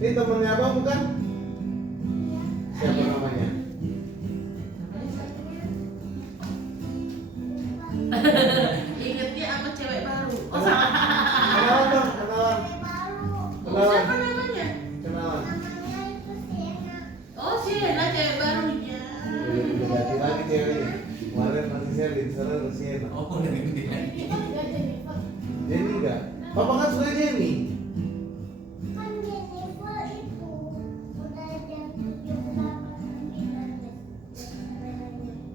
Ini temennya abang bukan? Siapa namanya? Ingatnya sama cewek baru. Oh Kenalan. salah. Kenalan dong, kenalan. Oh, siapa namanya? Kenalan. Oh Sienna, cewek barunya. Udah ganti lagi ceweknya. Kemarin masih Selin, sekarang Sienna. Oh, udah ganti. Jenny enggak? Papa kan suka Jenny.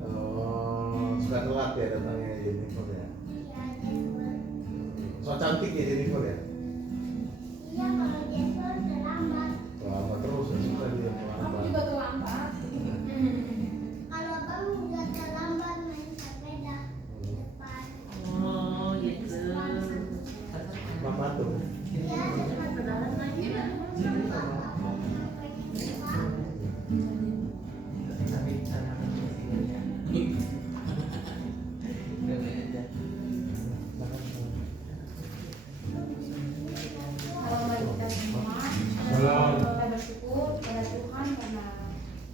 Oh, suka telat ya datangnya Jennifer ya. So cantik ya Jennifer ya. Terlambat terus ya, suka dia terlambat. Oh gitu. Mama tuh. Kenalan lagi ya. Kalau bagi kita semua, kita bersyukur pada Tuhan karena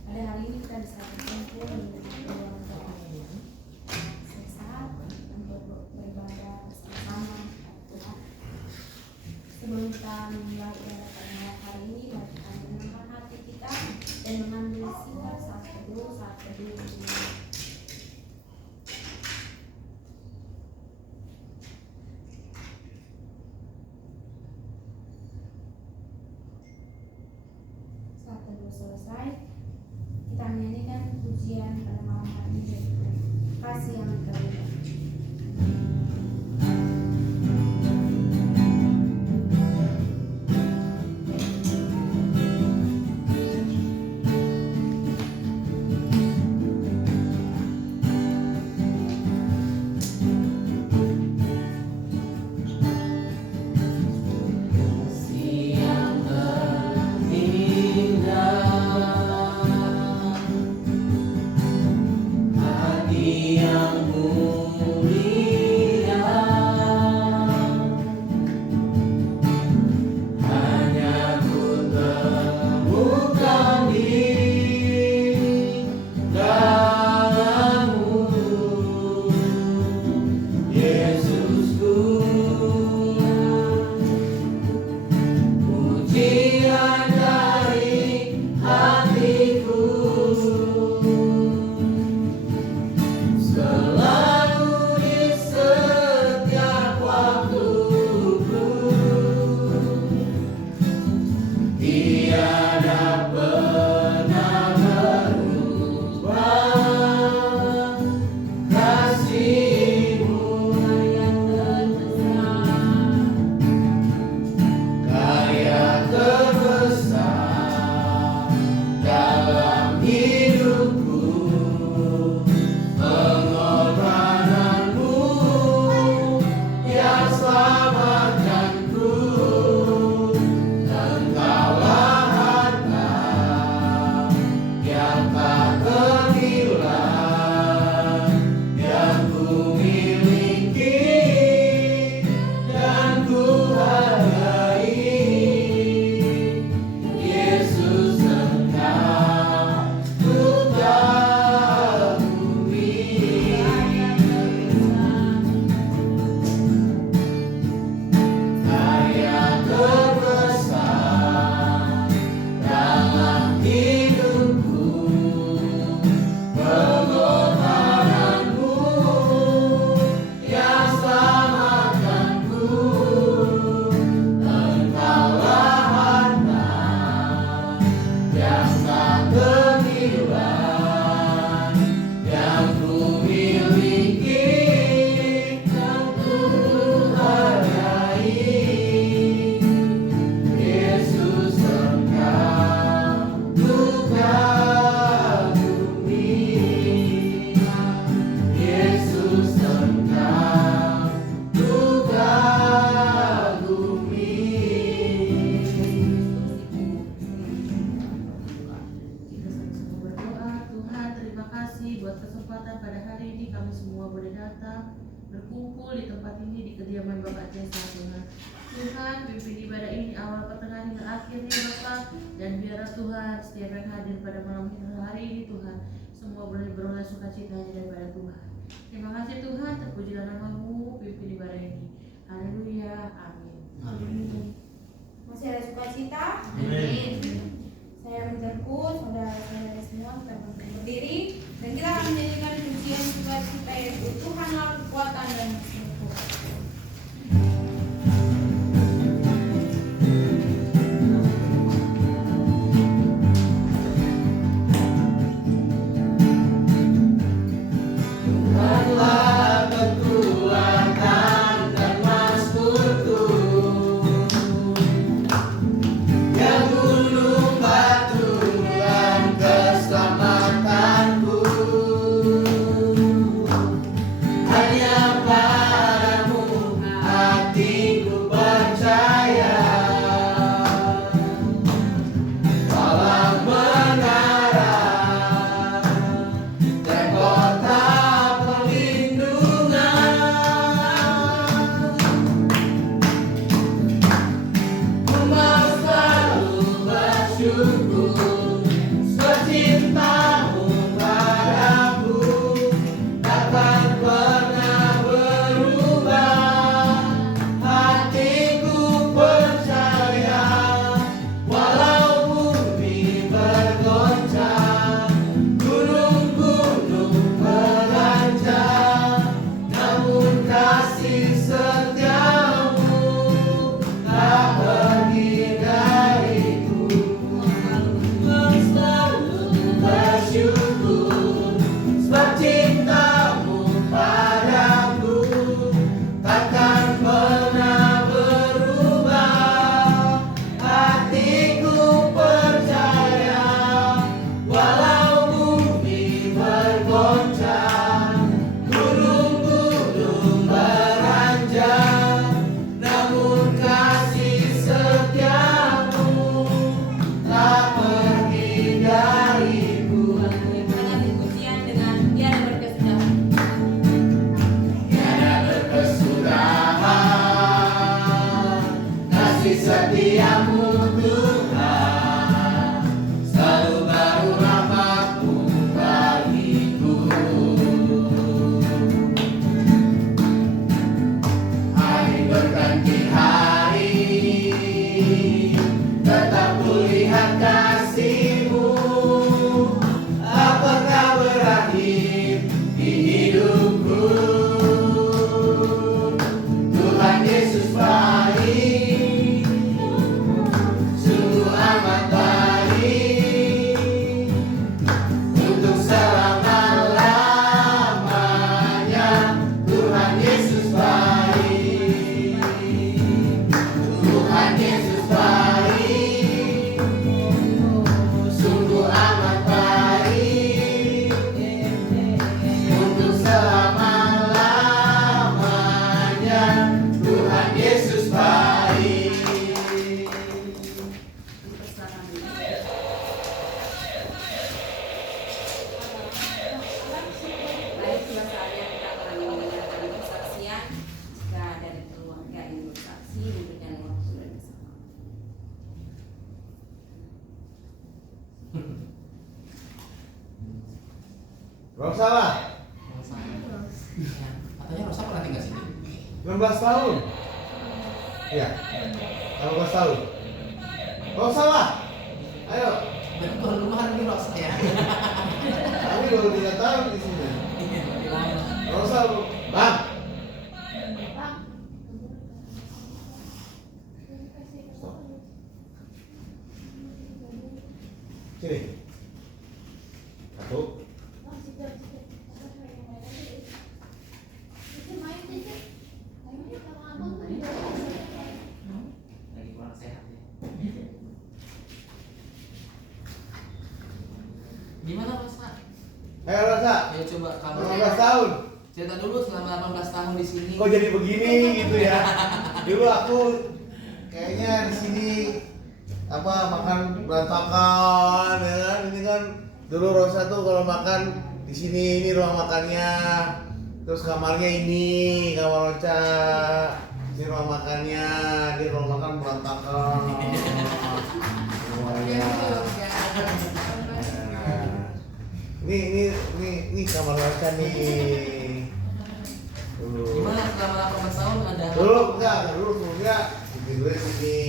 pada hari ini kita bisa berkumpul di dalam Tuhan. Sesaat untuk beribadah bersama Tuhan. Sebelum kita memulai ibadah pada hari ini, mari kita menenangkan hati kita dan mengambil sikap saat teduh ini. Saat teduh selesai, kita menyanyikan pujian pada malam hari ini, yaitu kasih yang terindah. berkumpul di tempat ini di kediaman Bapak Jasa Tuhan. Tuhan, pimpin ibadah ini awal, pertengahan hingga akhirnya Bapak. Dan biarlah Tuhan setiap yang hadir pada malam hari ini Tuhan, semua boleh beroleh sukacita hanya daripada Tuhan. Terima kasih Tuhan, terpujilah nama-Mu, pimpin ibadah ini. Haleluya, amin. Masih ada sukacita? Amin. Saya menjemput saudara-saudara semua kita berdiri dan kita akan menyanyikan pujian sukacita yaitu Tuhanlah kekuatan dan kesembuhan. Rosa lah. Katanya Rosa pernah tinggal sini. 16 tahun. Iya. 16 tahun. Rosa lah. Ayo. Berarti tuan rumah ini Rosa ya. Kami baru 3 tahun di sini. Rosa, Bang. Stop. Sini. Satu. Lagi kurang sehat ya. Gimana Rosa? Ayo Rosa. Ya coba kamu 18 tahun. cerita dulu selama 18 tahun di sini. Kok jadi begini gitu ya? Dulu aku kayaknya di sini apa makan berantakan ya kan? Ini kan dulu Rosa tuh kalau makan di sini, ini ruang makannya. Terus kamarnya ini, kamar Rosa. Ini ruang makannya, di ruang makan berantakan. Semuanya. ini kamar Raca nih. Dulu. Gimana selama 18 tahun ada? Dulu sebelumnya tidurnya sini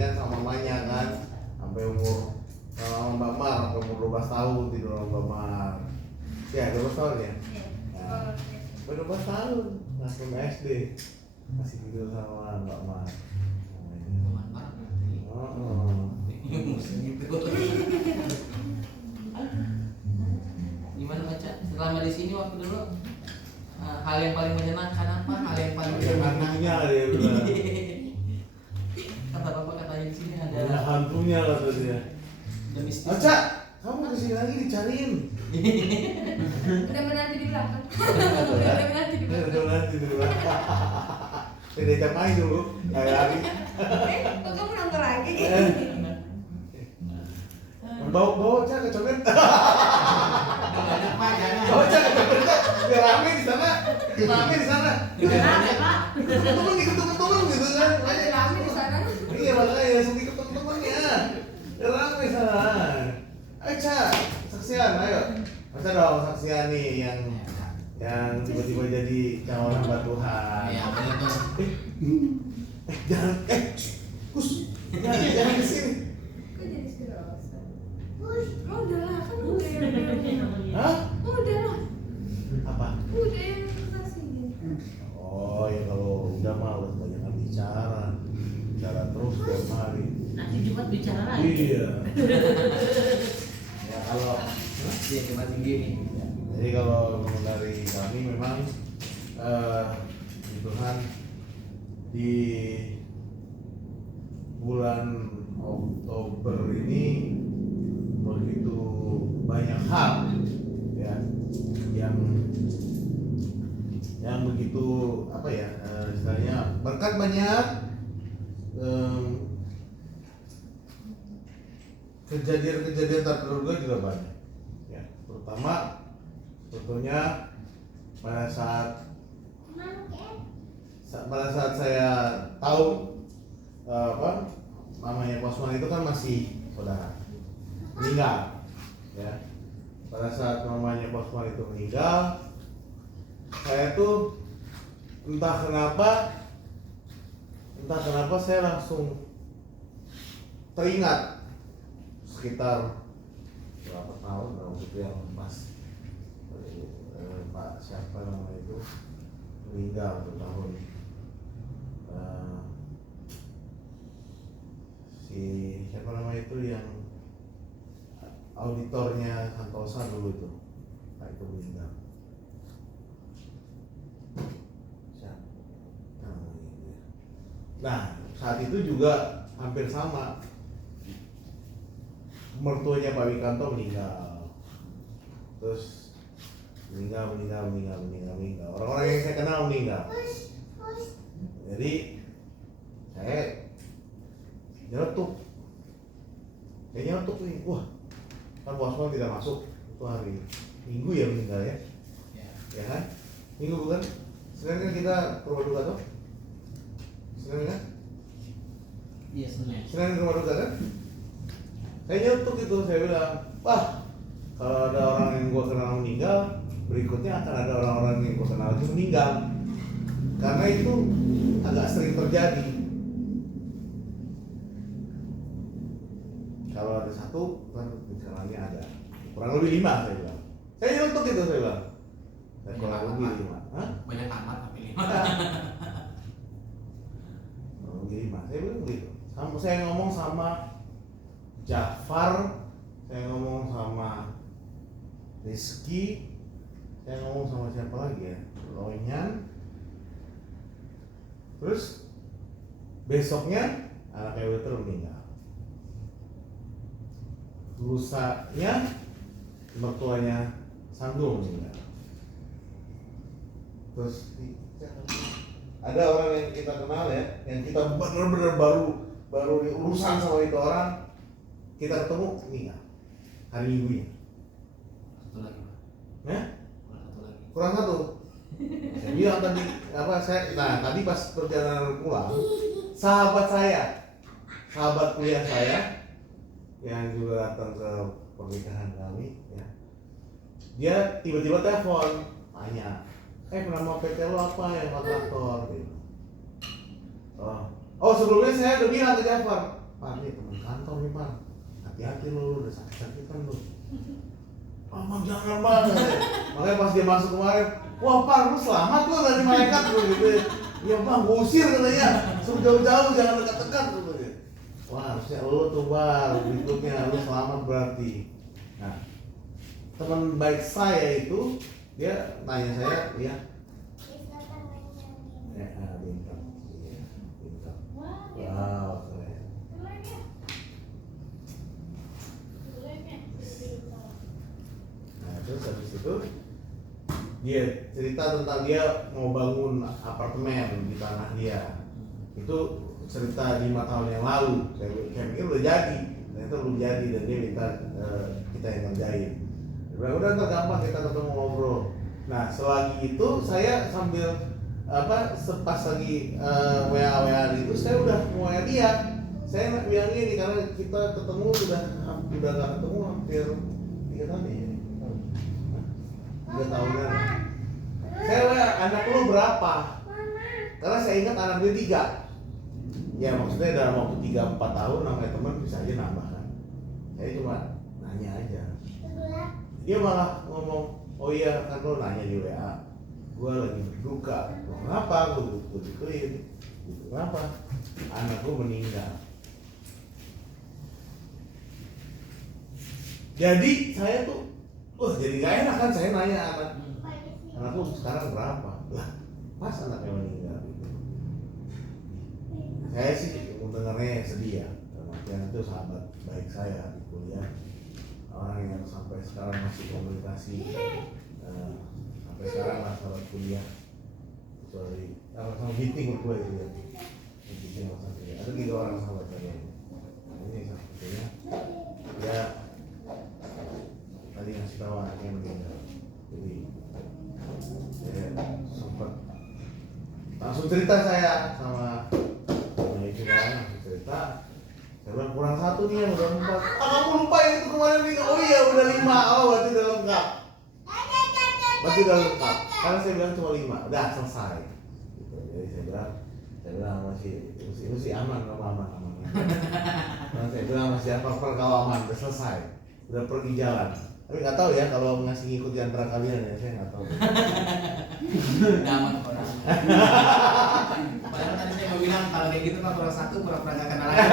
kan sama mamanya kan, sampai umur sama Mbak Mar, sampai umur 12 tahun tidur sama Mbak Mar. Ya 12 tahun ya. Nah, sampai 12 tahun langsung SD masih tidur sama Mbak Mar. Teman-teman berarti. Oh. Iya, musim gitu. Gimana baca? Selama di sini waktu dulu hal yang paling menyenangkan apa? Hal yang paling Ada menyenangkan? hantunya dia bilang. Kata bapak katanya di sini Ada ada hantunya kata dia. mistis. Aca, kamu kesini lagi dicariin. Udah menanti di belakang. Udah menanti di belakang. Udah nanti dulu. Saya diajak main dulu, kayak hari. Kok kamu nonton lagi? Bawa Cak ke comet. Banyak pak, jangan. Bawa Cak ke comet Cak. Biar rame di sana. Rame di sana. Kenapa, Pak? Ikut temen-temen gitu kan. Ada rame di sana. Iya makanya langsung ikut temen-temennya. Biar rame di sana. Ayo Cak, saksian ayo. Masa dong saksian nih yang tiba-tiba jadi calon hamba Tuhan. Ya, betul. Jangan, Kus, jangan di sini. Kok jadi serasa? Oh udah lah, kan udah Hah? udah lah, Apa? udah yang kasih. Oh ya kalau udah mah udah kebanyakan bicara terus tiap hari. Nanti Jumat bicara lagi. Iya. Ya kalau, Dia cuma tinggi nih. jadi kalau dari kami memang Tuhan di bulan Oktober ini begitu banyak hal ya yang begitu apa ya istilahnya berkat banyak, kejadian-kejadian terduga juga banyak ya, terutama tentunya pada saat saya tahu namanya Kosman itu kan masih saudara meninggal ya. Pada saat mamanya Kosman itu meninggal, saya tuh entah kenapa saya langsung teringat sekitar berapa tahun waktu itu yang pas Pak siapa namanya itu meninggal tuh tahun si siapa namanya itu yang auditornya Santosa dulu itu, Pak itu meninggal. Nah saat itu juga hampir sama, mertuanya Pak Wikanto meninggal, terus meninggal. Orang-orang yang saya kenal meninggal. Jadi saya nyeletuk nih, wah kan Kosman tidak masuk itu hari Minggu ya meninggal ya, ya kan? Minggu bukan? Senin kan kita ke rumah duka tuh? Senin kan? Iya, Senin. Senin ke rumah duka kan? Saya nyeletuk itu, saya bilang, wah kalau ada orang yang gua kenal meninggal, berikutnya akan ada orang-orang yang gua kenal itu meninggal. Karena itu agak sering terjadi. Kalau ada satu, kan misalnya ada kurang lebih 5 saya bilang. Saya nyeletuk itu saya bilang. Dan kurang lebih 5. Hah? Banyak amat tapi 5. Kurang lebih 5. Saya bilang begitu. Saya ngomong sama Jafar, saya ngomong sama Rizky, saya ngomong sama siapa lagi ya? Loinyan. Terus besoknya anaknya Wilter meninggal. Lusanya mertuanya Sanggul meninggal. Terus ada orang yang kita kenal ya, yang kita benar-benar baru urusan sama itu orang, kita ketemu meninggal hari Minggunya. Satu lagi, Pak. Ya? Satu lagi. Kurang satu. Saya bilang tadi tadi pas perjalanan pulang, sahabat kuliah saya yang juga datang ke pernikahan kami ya, dia tiba-tiba telepon tanya, nama PT lo apa yang kontraktor gitu. Oh sebelumnya saya udah bilang ke Jafar, Pak ini teman kantor nih Pak, hati-hati lu udah sakit-sakitan lu. Bang jangan Bang. Makanya pas dia masuk kemarin, wah Pak lu selamat lu dari malaikat lu gitu. Ya Bang gua usir katanya, suruh jauh-jauh jangan dekat-dekat gitu. Wah harusnya lu tuh Bang, berikutnya lu selamat berarti. Nah teman baik saya itu dia tanya saya, ya bintang, iya bintang. Wow keren. Nah terus habis itu dia cerita tentang dia mau bangun apartemen di tanah dia. Itu cerita 5 tahun yang lalu. Saya pikir udah jadi, ternyata belum jadi dan dia minta kita yang ngerjain. Udah gampang kita ketemu ngobrol. Nah selagi itu saya sambil pas lagi WA itu saya udah mau dia. Saya bilang ini karena kita ketemu udah nggak ketemu hampir 3 tahun ya. 3 tahunan. Saya WA anak lu berapa? Karena saya ingat anak dia 3. Ya maksudnya dalam waktu 3-4 tahun namanya teman bisa aja nambah kan. Saya cuma nanya aja. Dia malah ngomong, oh iya kan lo nanya di WA, gue lagi berduka. Kenapa? Gue gituin. Kenapa? Anak gue meninggal. Jadi saya tuh, jadi gak enak kan saya nanya anak lu sekarang berapa? Lah, pas anaknya meninggal. Saya sih mendengarnya sedih ya. Yang itu sahabat baik saya di kuliah. Orang yang sampai sekarang masih komunikasi sampai sekarang lah sahabat kuliah kecuali sama meeting gue itu ya meeting sama saya ada 3 orang sahabat saya ini satunya dia tadi ngasih tahu anaknya meninggal jadi saya sempat langsung cerita saya sama itu kan langsung cerita. Saya bilang kurang 1 nih yang udah 4. Kamu lupa yang itu kemarin nih. Oh iya udah 5. Oh berarti udah lengkap. Karena saya bilang cuma 5. Udah selesai. Gitu. Jadi saya bilang masih aman kalau aman. Karena saya bilang masih kalau aman udah selesai. Udah pergi jalan. Tapi nggak tahu ya kalau ngasih ngikut di antara kalian ya saya nggak tahu. Aman orang. Padahal tadi saya mau bilang kalau kayak gitu kalau kurang 1 pura-pura nggak kenal lagi.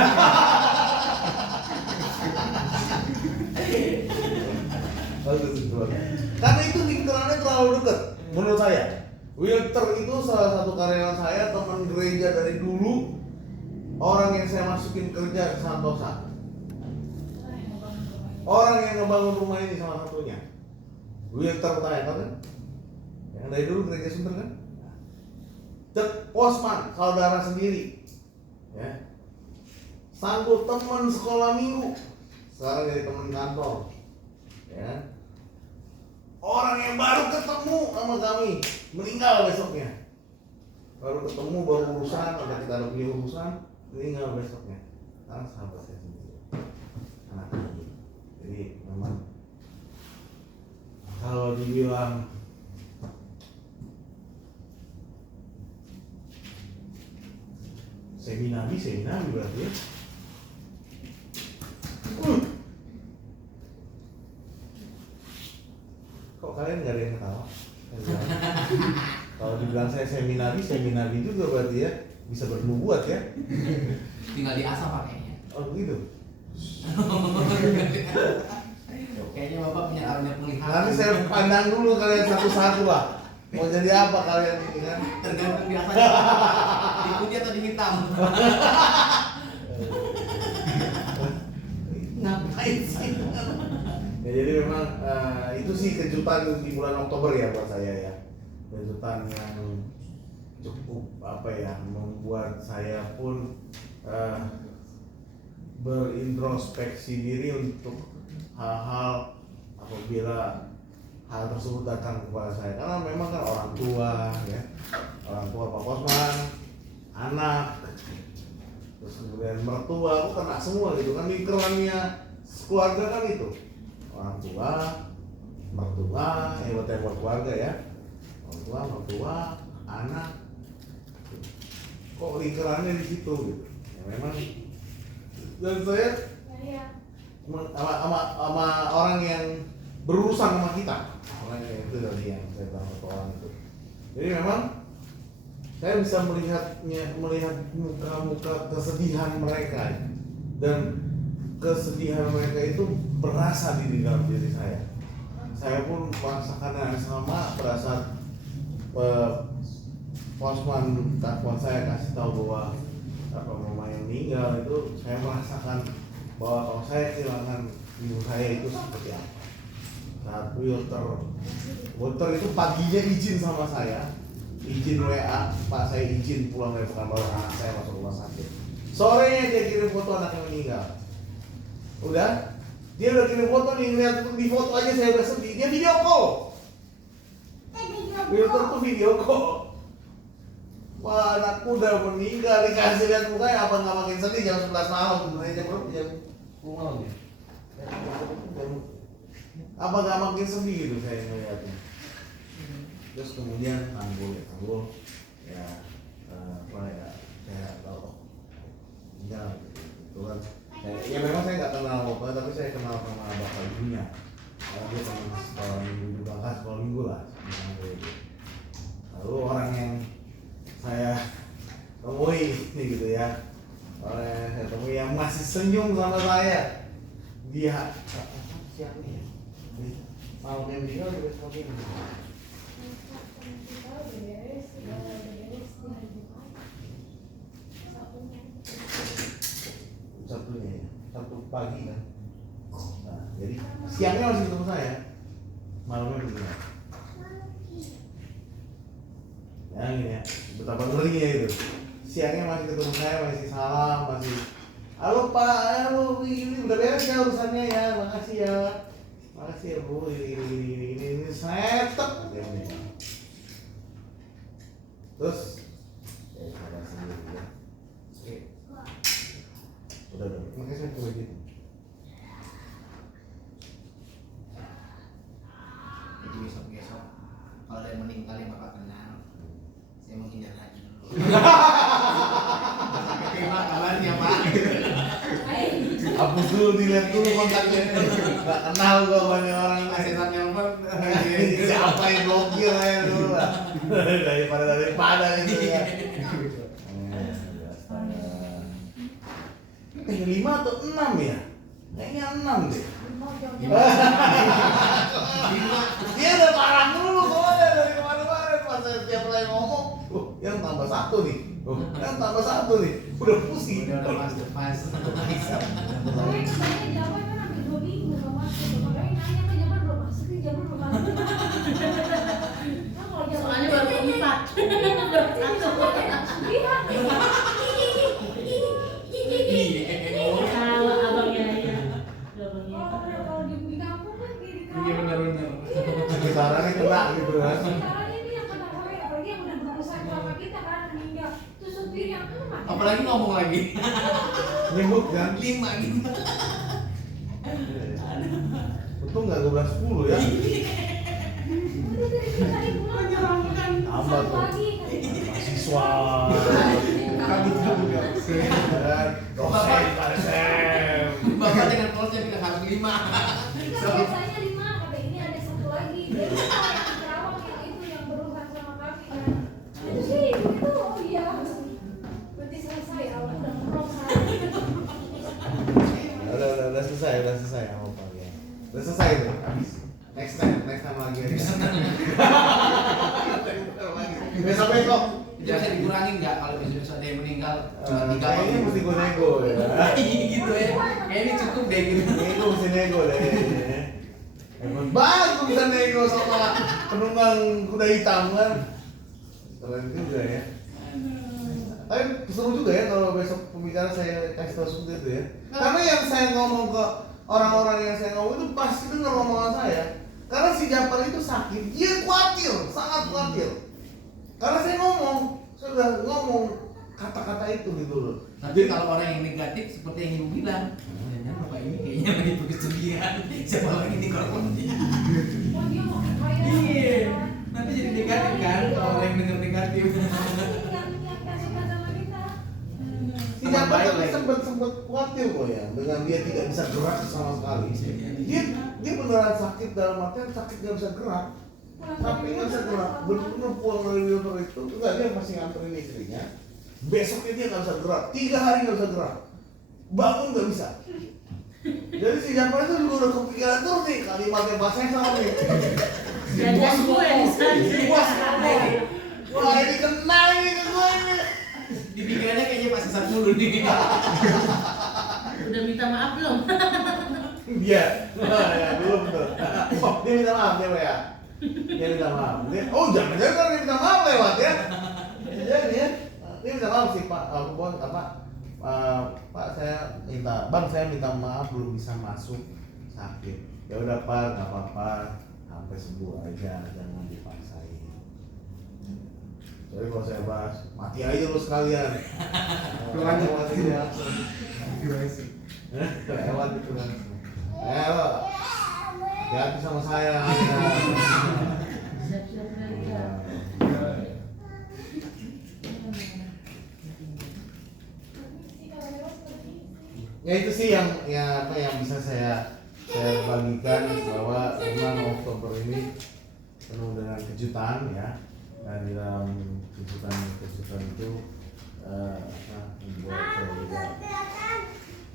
Karena itu lingkarannya terlalu dekat menurut saya. Wilter itu salah satu karyawan saya, teman gereja dari dulu, orang yang saya masukin kerja ke Santosa, orang yang ngebangun rumah ini salah satunya. Wilter tanya kan? Yang dari dulu gereja Sunter kan? Cek Posman, saudara sendiri, ya. Sanggup teman sekolah minggu, sekarang jadi teman kantor, ya. Orang yang baru ketemu sama kami meninggal besoknya. Baru ketemu, baru urusan, kita ada punya urusan, meninggal besoknya. Sekarang sahabat saya sendiri, anak kami. Jadi memang kalau dibilang semi-nabi berarti ya. Kok kalian gak ada yang ketawa? Kalau dibilang saya semi-nabi juga berarti ya. Bisa bernubuat ya. Tinggal diasah pakainya. Oh begitu? Kayaknya Bapak punya karunia penglihatan. Nanti saya pandang dulu kalian satu-satu lah. Mau jadi apa kalian ini kan? Tergantung biasa. Di putih atau di hitam. Ngapain sih? Ya jadi memang itu sih kejutan di bulan Oktober ya buat saya ya. Kejutan yang cukup membuat saya pun berintrospeksi diri untuk hal-hal apabila hal tersebut datang kepada saya, karena memang kan orang tua Pak Kosman, anak, terus kemudian mertua, aku kena semua gitu kan, lingkarannya keluarga kan itu orang tua, mertua, buat keluarga ya, mertua, anak, kok lingkarannya di situ gitu. Ya memang, dan saya Iya. sama orang yang berurusan sama kita, orang yang itu tadi yang saya bilang satu orang itu. Jadi memang saya bisa melihat muka-muka kesedihan mereka, dan kesedihan mereka itu berasa di dalam diri saya. Saya pun merasakan yang sama pada saat telepon saya kasih tahu bahwa mama yang meninggal itu, saya merasakan bahwa kalau saya kehilangan ibu saya itu seperti apa. Saat Wilter itu paginya izin sama saya, izin WA, Pak saya izin pulang dari Pekanbaru, anak saya masuk rumah sakit. Sorenya dia kirim foto anaknya meninggal. Udah, dia udah kirim foto nih, lihat di foto aja saya udah sedih. Dia video call. Wilter tuh video call. Wah, anakku udah meninggal, dikasih lihat mukanya, apa nggak makin sedih? Jam 11 malam, sebenarnya jam berapa? Jam 10 malam ya? Apa nggak makin sedih gitu saya ngeliatnya. Terus kemudian tanggul ya, saya tahu meninggal gitu kan. Ya memang saya nggak kenal bapak, tapi saya kenal sama bapak ibunya. Dia teman sekolah minggu juga, kan sekolah minggu lah. Lalu orang yang saya temui gitu ya, saya temui yang masih senyum sama saya, dia siapa ya? Malam yang meninggal juga seperti ini. Sabtu pagi kan. Nah, jadi siangnya masih ketemu saya, malamnya meninggal. Ya ini ya, betapa ngerinya itu. Siangnya masih ketemu saya, masih salam, masih halo Pak, halo ini udah beres ya urusannya ya, makasih ya. Makasih ya Bu, ini setek dia meninggal. Terus salah sendiri ya. Oke. Udah, makanya saya coba gitu. Jadi besok kalau ada yang meninggal yang bakal kenal, saya menghindar lagi dulu. Terima kabarnya Pak. Hapus dulu, dilihat dulu kontaknya. Gak kenal gua banyak orang. Setan nelpon. Siapa yang blokir aja dulu lah. Daripada gitu ya. 5 atau 6 ya? Kayaknya 6 deh. Dia udah parah dulu soalnya dari kemarin-kemarin. Pas saya setiap mulai ngomong, yang tambah 1 nih. Yang tambah 1 nih. Udah pusing. Udah pas. Soalnya katanya Jawa kan hampir 2 minggu nggak masuk. Makanya nanya kan Jawa belum masuk, nih Jawa belum masuk. Nah, kalau Jawa Soalnya baru 4. lihat nih. Kalau abangnya ya. Kalau di kampung kan di Iya benar. Sekarangnya kena gitu kan. Sekarang ini yang kena HP, apalagi yang udah berusaha sama kita kan meninggal. Terus supir yang mati. Apalagi ngomong lagi. Nyebut kan. 5 gitu. Untung nggak 12-10 ya. Udah dari tadi pulang kan. Tambah tuh. Pagi. Mahasiswa. Kabut ya. Dosen, dosen. Bapak dengan polsnya bilang harus 5. Biasanya 5, kata ini ada 1 lagi. Dia itu yang Kerawang yang itu yang berurusan sama kami kan. Itu sih itu oh iya. Berarti selesai, aku udah ngomong saya. Udah selesai sama Pak ya. Udah selesai tuh, habis. Next time lagi aja. Besok. Bisa dikurangin nggak kalau besok ada yang meninggal cuma 3 Kayaknya mesti gue nego ya. gitu ya. Kayaknya cukup deh gitu. Kayaknya gue mesti nego deh. Emang banget gue bisa nego sama penunggang kuda hitam kan. Keren juga ya. Tapi seru juga ya kalau besok pembicara saya kasih tahu seperti itu ya. Karena yang saya ngomong ke orang-orang yang saya ngomong itu pasti dengar omongan saya. Karena si Japar itu sakit, dia khawatir, sangat khawatir. Karena saya sudah ngomong kata-kata itu gitu loh. Tapi kalau orang yang negatif seperti yang ibu bilang, jangan bapak ini kayaknya lagi pesugihan. Siapa lagi di korban? Oh dia mau kaya. Iya. Nanti jadi negatif kan kalau orang yang denger negatif. Yang suka sama kita. Si Jafar tadi sempat khawatir kok ya dengan dia tidak bisa gerak sama sekali. Dia beneran sakit dalam artian sakit nggak bisa gerak. Tapi nggak bisa gerak. Benar-benar pulang dari dokter itu enggak, dia masih nganterin istrinya. Besoknya dia nggak bisa gerak. 3 hari nggak bisa gerak. Bangun nggak bisa. Jadi si Jafar itu juga udah kepikiran terus nih kalimatnya Pak Sesar nih. Jajan gue di sana. Wah ini kenal nih ke gue ini. Dipikirannya kayaknya pas sesat mulu nih. Udah minta maaf belum? Iya, ya belum tuh. Oh, dia minta maaf ya. Dia minta maaf. Oh jangan-jangan dia minta maaf lewat ya. Jadi ya, dia minta maaf sih Pak. Bos Pak saya minta maaf belum bisa masuk sakit. Ya udah Pak, nggak apa-apa. Sampai sembuh aja, jangan dipaksain. Jadi kalau saya bahas, mati aja lu sekalian. Lewat mati dia. Lewat itu langsung. Lo, hati sama saya. Siap-siap aja. Ya itu sih yang bisa saya bagikan bahwa bulan Oktober ini penuh dengan kejutan ya, dan di dalam kejutan itu membuat saya juga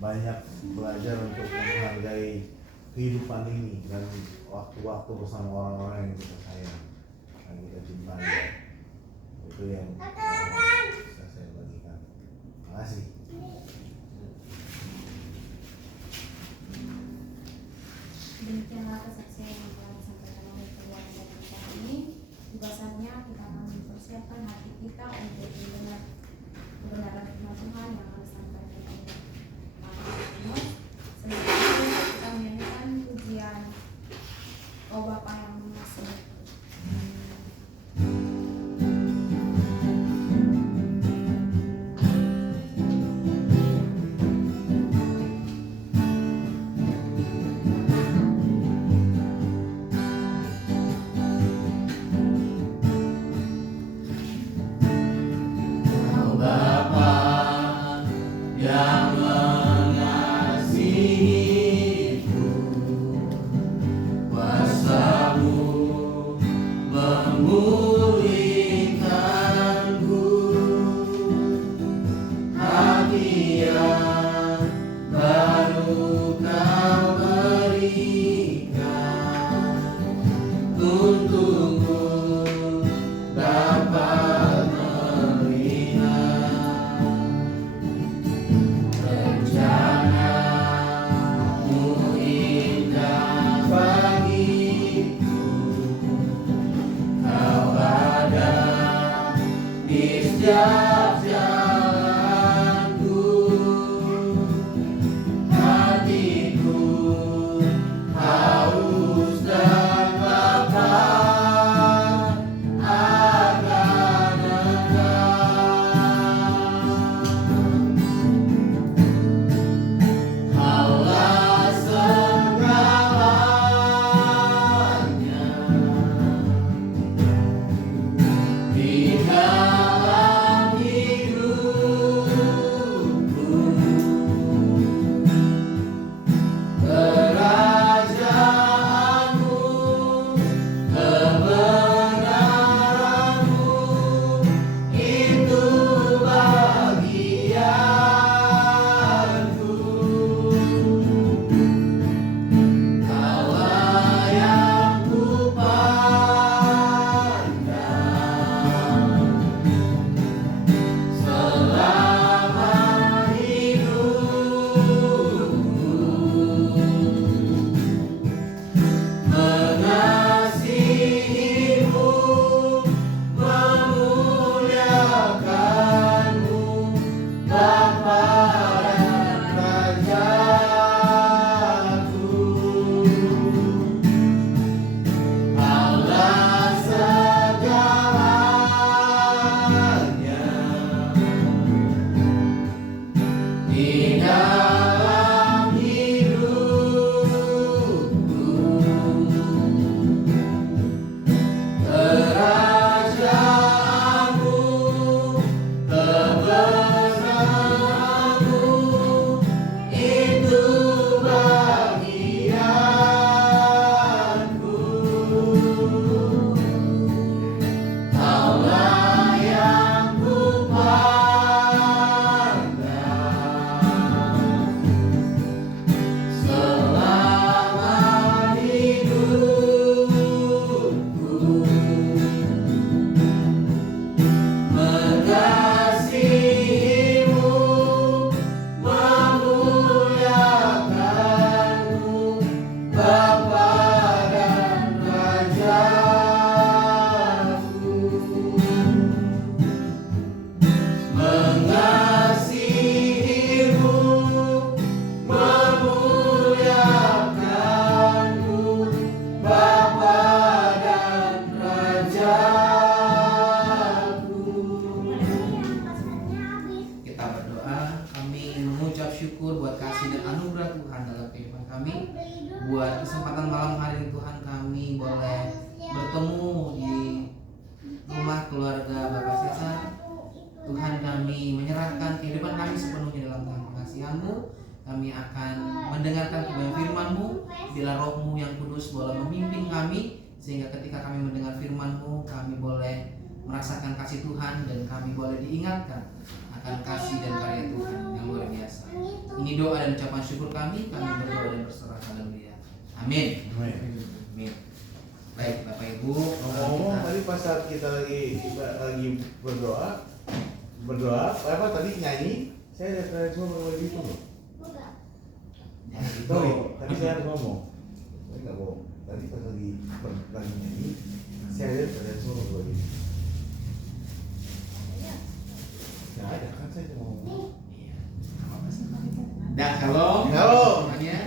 banyak belajar untuk menghargai kehidupan ini dan waktu-waktu bersama orang-orang yang kita sayang dan kita cintai. Itu yang bisa saya bagikan. Terima kasih. Demikianlah kesaksian yang telah disampaikan oleh keluarga kita ini. Tugasannya kita akan mempersiapkan hati kita untuk mendengar kebenaran firman Tuhan yang akan disampaikan oleh Pak Amos. Selanjutnya kita menyanyikan pujian Oh Bapa yang mengasihi. Kau Bapa yang Tuhan dalam kehidupan kami. Buat kesempatan malam hari ini Tuhan, kami boleh bertemu di rumah keluarga Bapak Cesar. Tuhan, kami menyerahkan kehidupan kami sepenuhnya dalam tangan pengasihan-Mu. Kami akan mendengarkan kebenaran firman-Mu. Bila Roh-Mu yang kudus boleh memimpin kami, sehingga ketika kami mendengar firman-Mu, kami boleh merasakan kasih Tuhan dan kami boleh diingatkan akan kasih dan karya Tuhan yang luar biasa. Ini doa dan ucapan syukur kami berdoa dan berserah. Haleluya. Amin. Amin. Baik Bapak Ibu, Ngomong-ngomong tadi pas saat kita lagi berdoa apa tadi nyanyi, saya lihat kalian semua berdoa gitu loh. ya itu Sorry, tadi saya harus ngomong. Saya nggak bohong. Tadi pas lagi nyanyi, saya lihat kalian semua berdoa gitu. Nggak ada kan saya cuma ngomong. Iya. Apa sih Pak Ibu? Dah shalom. Shalom. Semuanya.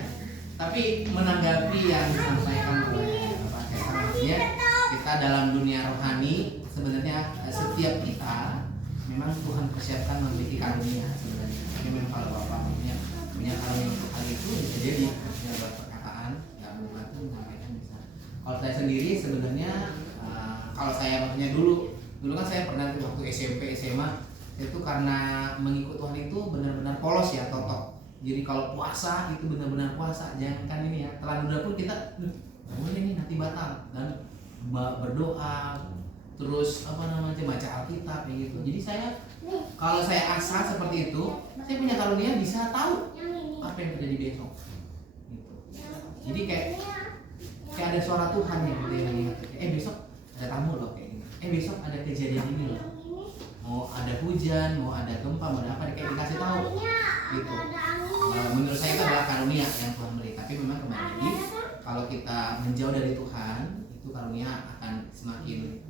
Tapi menanggapi yang disampaikan oleh Bapak Cesar, maksudnya kita dalam dunia rohani sebenarnya setiap kita memang Tuhan persiapkan memiliki karunia sebenarnya. Tapi memang kalau Bapak punya karunia untuk hal itu bisa jadi punya perkataan nggak membantu menyampaikan bisa. Kalau saya sendiri sebenarnya kalau saya maksudnya dulu kan saya pernah tuh waktu SMP SMA itu karena mengikut Tuhan itu benar-benar polos ya, totok. Jadi kalau puasa itu benar-benar puasa, jangan ini ya. Telah udah pun kita boleh nih nanti batal dan berdoa terus baca Alkitab kayak gitu. Jadi kalau saya asah seperti itu, saya punya karunia bisa tahu apa yang terjadi besok. Gitu. Jadi kayak ada suara Tuhan yang mengingatkan, besok ada tamu loh kayak gini. Besok ada kejadian ini loh. Mau ada hujan, mau ada gempa, mau ada apa, kayak dikasih tahu gitu. Menurut saya itu adalah karunia yang Tuhan beri. Tapi memang kembali lagi, kalau kita menjauh dari Tuhan, itu karunia akan semakin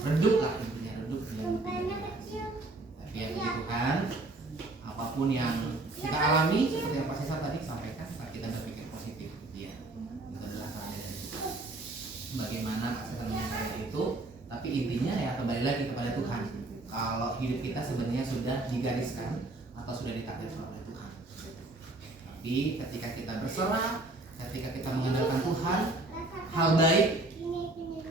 redup lah, intinya redup. Tapi ya puji Tuhan, apapun yang kita alami seperti yang Pak Cesar tadi sampaikan, kita berpikir positif, gitu ya. Itu adalah karunia dari Tuhan. Bagaimana Pak Cesar menyampaikan itu, tapi intinya ya kembali lagi kepada Tuhan. Kalau hidup kita sebenarnya sudah digariskan atau sudah ditakdirkan oleh Tuhan. Tapi ketika kita berserah, ketika kita mengandalkan Tuhan, hal baik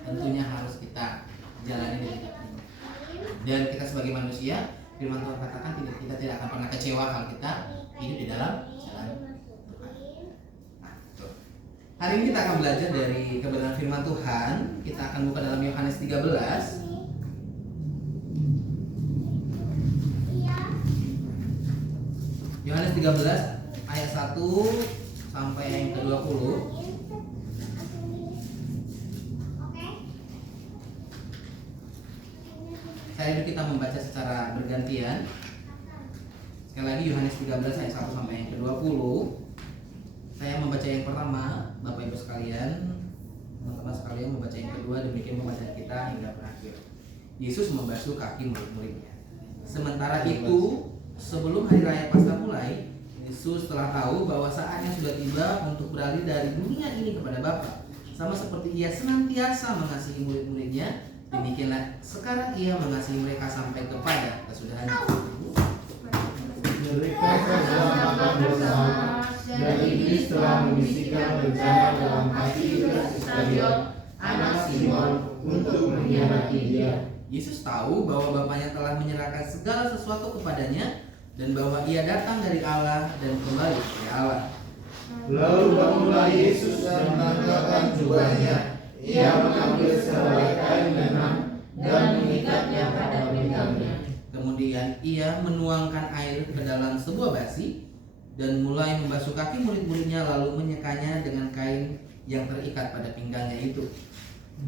tentunya harus kita jalani dan kita terima. Dan kita sebagai manusia, firman Tuhan katakan kita tidak akan pernah kecewa kalau kita hidup di dalam jalan Tuhan. Nah, tuh. Hari ini kita akan belajar dari kebenaran firman Tuhan. Kita akan buka dalam Yohanes 13. Yohanes 13 ayat 1 sampai yang ke-20. Saya kita membaca secara bergantian. Sekali lagi Yohanes 13 ayat 1 sampai yang ke-20. Saya membaca yang pertama, Bapak Ibu sekalian, teman-teman sekalian membaca yang kedua, demikian pembacaan kita hingga berakhir. Yesus membasuh kaki murid-muridnya. Sementara itu, sebelum hari raya Paskah mulai, Yesus telah tahu bahwa saatnya sudah tiba untuk beralih dari dunia ini kepada Bapa. Sama seperti Ia senantiasa mengasihi murid-muridnya, demikianlah sekarang Ia mengasihi mereka sampai kepada kesudahan. Mereka telah makan bersama dan iblis telah membisikkan rencana dalam hati Yudas Iskariot, anak Simon, untuk mengkhianati Dia. Yesus tahu bahwa Bapanya telah menyerahkan segala sesuatu kepadanya dan bahwa Ia datang dari Allah dan kembali kepada Allah. Lalu bangunlah Yesus dan menanggalkan jubahnya. Ia mengambil sehelai kain lenan dan mengikatnya pada pinggangnya. Kemudian Ia menuangkan air ke dalam sebuah basi dan mulai membasuh kaki murid-muridnya, lalu menyekanya dengan kain yang terikat pada pinggangnya itu.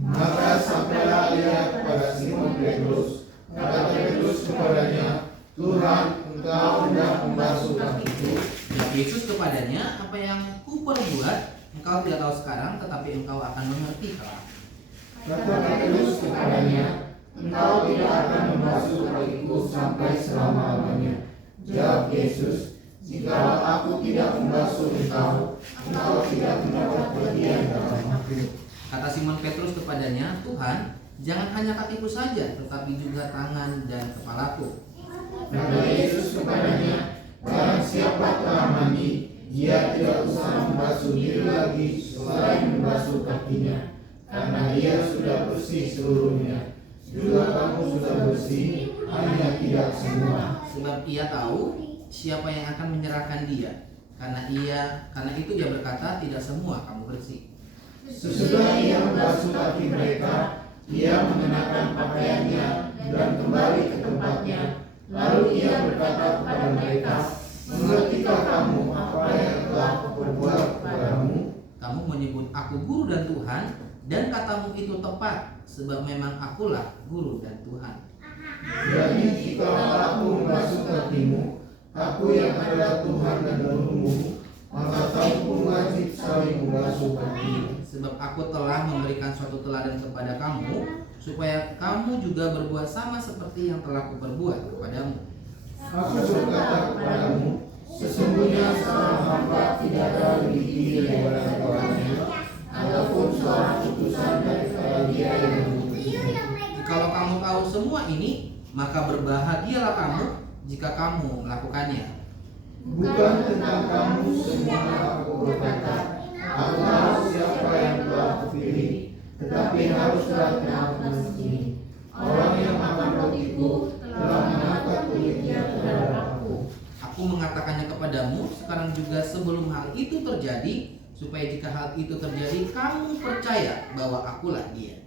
Maka sampailah Ia kepada Simon Petrus. Kata Petrus kepadanya, Tuhan, Engkau hendak membasuh kakiku. Jawab Yesus kepadanya, apa yang kuperbuat engkau tidak tahu sekarang, tetapi engkau akan mengerti kelak. Kata Petrus kepadanya, Engkau tidak akan membasuh kakiku sampai selama-lamanya. Jawab Yesus, jikalau aku tidak membasuh engkau, engkau tidak mendapat bagian dalam aku. Kata Simon Petrus kepadanya, Tuhan, jangan hanya kakiku saja, tetapi juga tangan dan kepalaku. Kata Yesus kepadanya, barang siapa telah mandi, ia tidak usah membasuh diri lagi selain membasuh kakinya, karena ia sudah bersih seluruhnya. Juga kamu sudah bersih, hanya tidak semua. Sebab ia tahu siapa yang akan menyerahkan dia. Karena itu ia berkata, tidak semua kamu bersih. Sesudah ia membasuh kaki mereka, ia mengenakan pakaiannya dan kembali ke tempatnya. Lalu ia berkata kepada mereka, mengertikah kamu apa yang telah kuperbuat kepadamu? Kamu menyebut aku guru dan Tuhan, dan katamu itu tepat, sebab memang akulah guru dan Tuhan. Jadi jika aku membasuh kakimu, aku yang adalah Tuhan dan gurumu, maka kamu pun wajib saling membasuh kakimu. Sebab aku telah memberikan suatu teladan kepada kamu, supaya kamu juga berbuat sama seperti yang telah kuperbuat kepadamu. Aku berkata kepadamu, sesungguhnya seorang hamba tidak ada lebih tinggi daripada tuannya, ataupun seorang utusan daripada dia yang mengutusnya. Jikalau kamu tahu semua ini, maka berbahagialah kamu jika kamu melakukannya. Bukan tentang kamu semua aku berkata, aku tahu siapa yang telah kupilih, tetapi haruslah kamu ini. Orang yang makan rotiku telah mengangkat kulitnya terhadap aku. Aku mengatakannya kepadamu sekarang juga sebelum hal itu terjadi, supaya jika hal itu terjadi, kamu percaya bahwa akulah dia.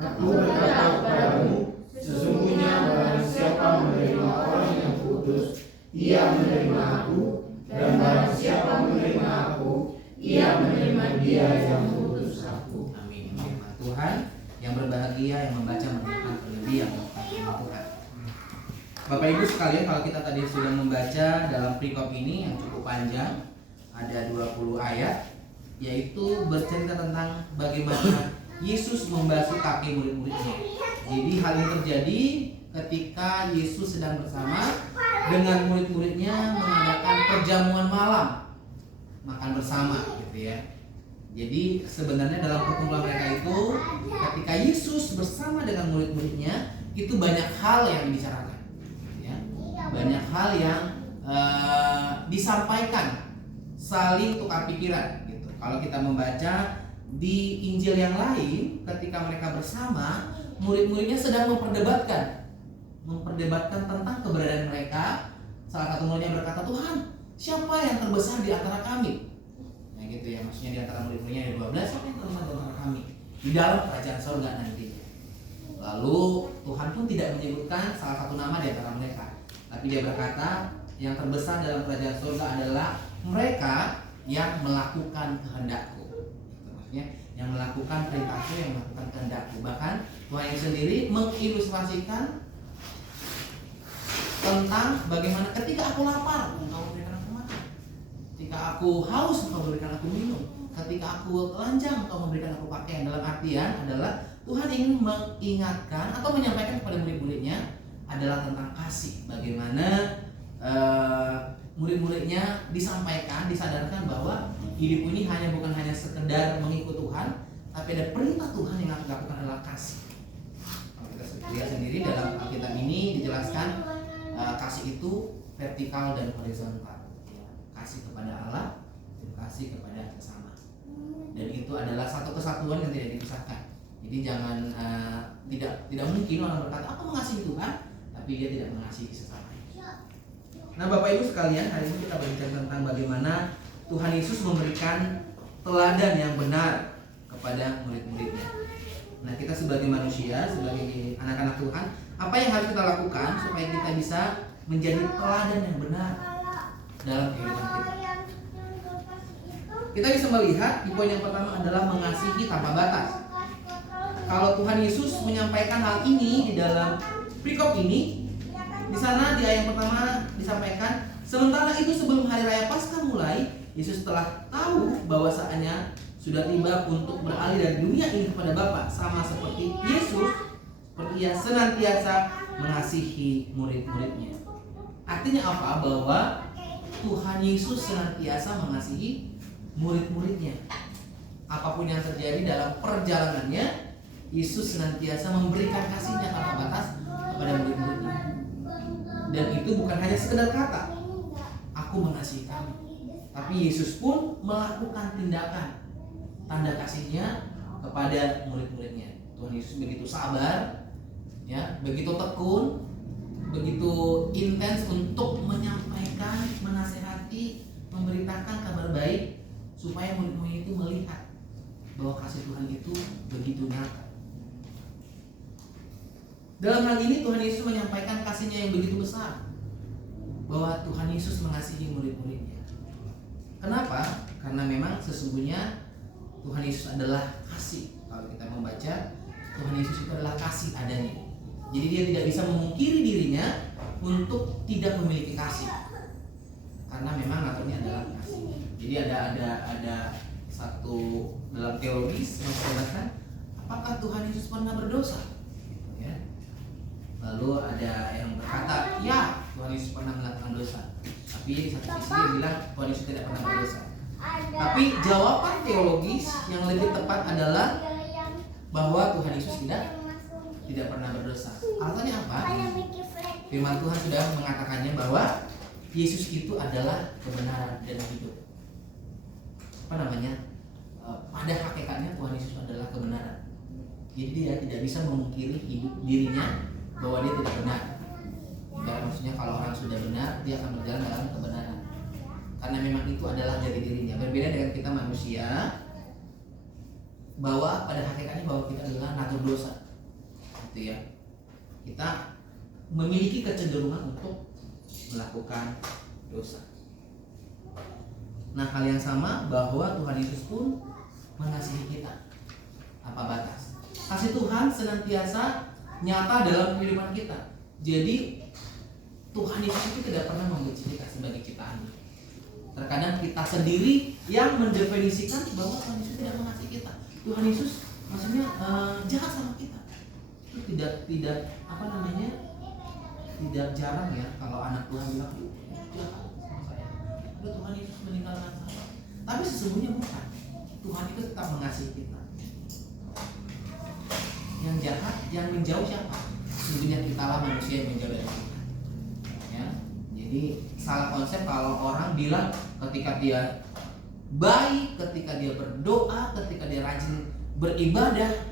Aku berkata kepadamu, sesungguhnya barang siapa menerima orang yang kuutus, ia menerima aku, dan barang siapa menerima aku, ia menerima dia yang mengutus aku. Amin. Firman Tuhan, yang berbahagia yang membaca merenungkan terlebih yang melakukan firman Tuhan. Bapak Ibu sekalian, kalau kita tadi sudah membaca dalam perikop ini yang cukup panjang, ada 20 ayat, yaitu bercerita tentang bagaimana Yesus membasuh kaki murid-muridnya. Jadi hal ini terjadi ketika Yesus sedang bersama dengan murid-muridnya mengadakan perjamuan malam, makan bersama gitu ya. Jadi sebenarnya dalam perkumpulan mereka itu, ketika Yesus bersama dengan murid-muridnya, itu banyak hal yang dibicarakan ya. Banyak hal yang disampaikan, saling tukar pikiran gitu. Kalau kita membaca di Injil yang lain, ketika mereka bersama, murid-muridnya sedang memperdebatkan tentang keberadaan mereka. Salah satu muridnya berkata, Tuhan, siapa yang terbesar di antara kami? Nah gitu ya, maksudnya di antara murid-muridnya ada 12, siapa yang terbesar di antara kami di dalam kerajaan sorga nantinya. Lalu Tuhan pun tidak menyebutkan salah satu nama di antara mereka, tapi dia berkata, yang terbesar dalam kerajaan sorga adalah mereka yang melakukan kehendakku. Yang melakukan perintahku, yang melakukan kehendakku. Bahkan Tuhan yang sendiri mengilustrasikan tentang bagaimana ketika aku lapar, engkau memberikan aku makan. Ketika aku haus, engkau memberikan aku minum. Ketika aku telanjang, engkau memberikan aku pakaian. Dalam artian adalah Tuhan ingin mengingatkan atau menyampaikan kepada murid-muridnya adalah tentang kasih. Bagaimana murid-muridnya disadarkan bahwa hidup ini bukan hanya sekedar mengikut Tuhan, tapi ada perintah Tuhan yang harus dilakukan adalah kasih. Kalau kita lihat sendiri dalam Alkitab ini dijelaskan kasih itu vertikal dan horizontal. Kasih kepada Allah, dan kasih kepada sesama. Dan itu adalah satu kesatuan yang tidak dipisahkan. Jadi jangan tidak mungkin orang berkata aku mengasihi Tuhan, tapi dia tidak mengasihi sesama. Nah Bapak Ibu sekalian, hari ini kita berbicara tentang bagaimana Tuhan Yesus memberikan teladan yang benar kepada murid-muridnya. Nah kita sebagai manusia, sebagai anak-anak Tuhan, apa yang harus kita lakukan supaya kita bisa menjadi teladan yang benar dalam kehidupan kita? Kita bisa melihat di poin yang pertama adalah mengasihi tanpa batas. Kalau Tuhan Yesus menyampaikan hal ini di dalam perikop ini, di sana di ayat yang pertama disampaikan, sementara itu sebelum hari raya Paskah mulai, Yesus telah tahu bahwa saatnya sudah tiba untuk beralih dari dunia ini kepada Bapa, sama seperti Yesus, seperti ia senantiasa mengasihi murid-muridnya. Artinya apa? Bahwa Tuhan Yesus senantiasa mengasihi murid-muridnya. Apapun yang terjadi dalam perjalanannya, Yesus senantiasa memberikan kasihnya tanpa batas kepada murid-muridnya. Dan itu bukan hanya sekedar kata, aku mengasihi kamu, tapi Tapi Yesus pun melakukan tindakan tanda kasihnya kepada murid-muridnya. Tuhan Yesus begitu sabar, ya, begitu tekun, begitu intens untuk menyampaikan, menasehati, memberitakan kabar baik supaya murid-murid itu melihat bahwa kasih Tuhan itu begitu nyata. Dalam hal ini Tuhan Yesus menyampaikan kasihnya yang begitu besar, bahwa Tuhan Yesus mengasihi murid-muridnya. Kenapa? Karena memang sesungguhnya Tuhan Yesus adalah kasih. Kalau kita membaca, Tuhan Yesus itu adalah kasih adanya. Jadi dia tidak bisa memungkiri dirinya untuk tidak memiliki kasih, karena memang naturnya adalah kasih. Jadi ada satu dalam teologis yang mengatakan, apakah Tuhan Yesus pernah berdosa? Ya. Lalu ada yang berkata, ya, Tuhan Yesus pernah melakukan dosa. Tapi di satu sisi dia bilang Tuhan Yesus tidak pernah berdosa. Tapi jawaban teologis yang lebih tepat adalah bahwa Tuhan Yesus tidak pernah berdosa. Alasannya apa? Firman Tuhan sudah mengatakannya bahwa Yesus itu adalah kebenaran dan hidup. Pada hakikatnya Tuhan Yesus adalah kebenaran. Jadi dia tidak bisa memungkiri hidup dirinya bahwa dia tidak benar. Maksudnya kalau orang sudah benar, dia akan berjalan dalam kebenaran. Karena memang itu adalah jati dirinya. Berbeda dengan kita manusia, bahwa pada hakikatnya bahwa kita adalah natur dosa. Gitu ya. Kita memiliki kecenderungan untuk melakukan dosa. Nah, hal yang sama bahwa Tuhan Yesus pun mengasihi kita. Apa batas? Kasih Tuhan senantiasa nyata dalam kehidupan kita. Jadi Tuhan Yesus itu tidak pernah membenci kita sebagai ciptaan. Terkadang kita sendiri yang mendefinisikan bahwa Tuhan Yesus tidak mengasihi kita. Tuhan Yesus maksudnya jahat sama kita. Itu tidak jarang ya kalau anak Tuhan bilang jahat sama saya. Udah Tuhan Yesus meninggalkan saya. Tapi sesungguhnya bukan. Tuhan itu tetap mengasihi kita. Yang jahat, yang menjauh siapa? Sesungguhnya kitalah manusia yang menjauh dari Tuhan. Ya, jadi salah konsep kalau orang bilang ketika dia baik, ketika dia berdoa, ketika dia rajin beribadah,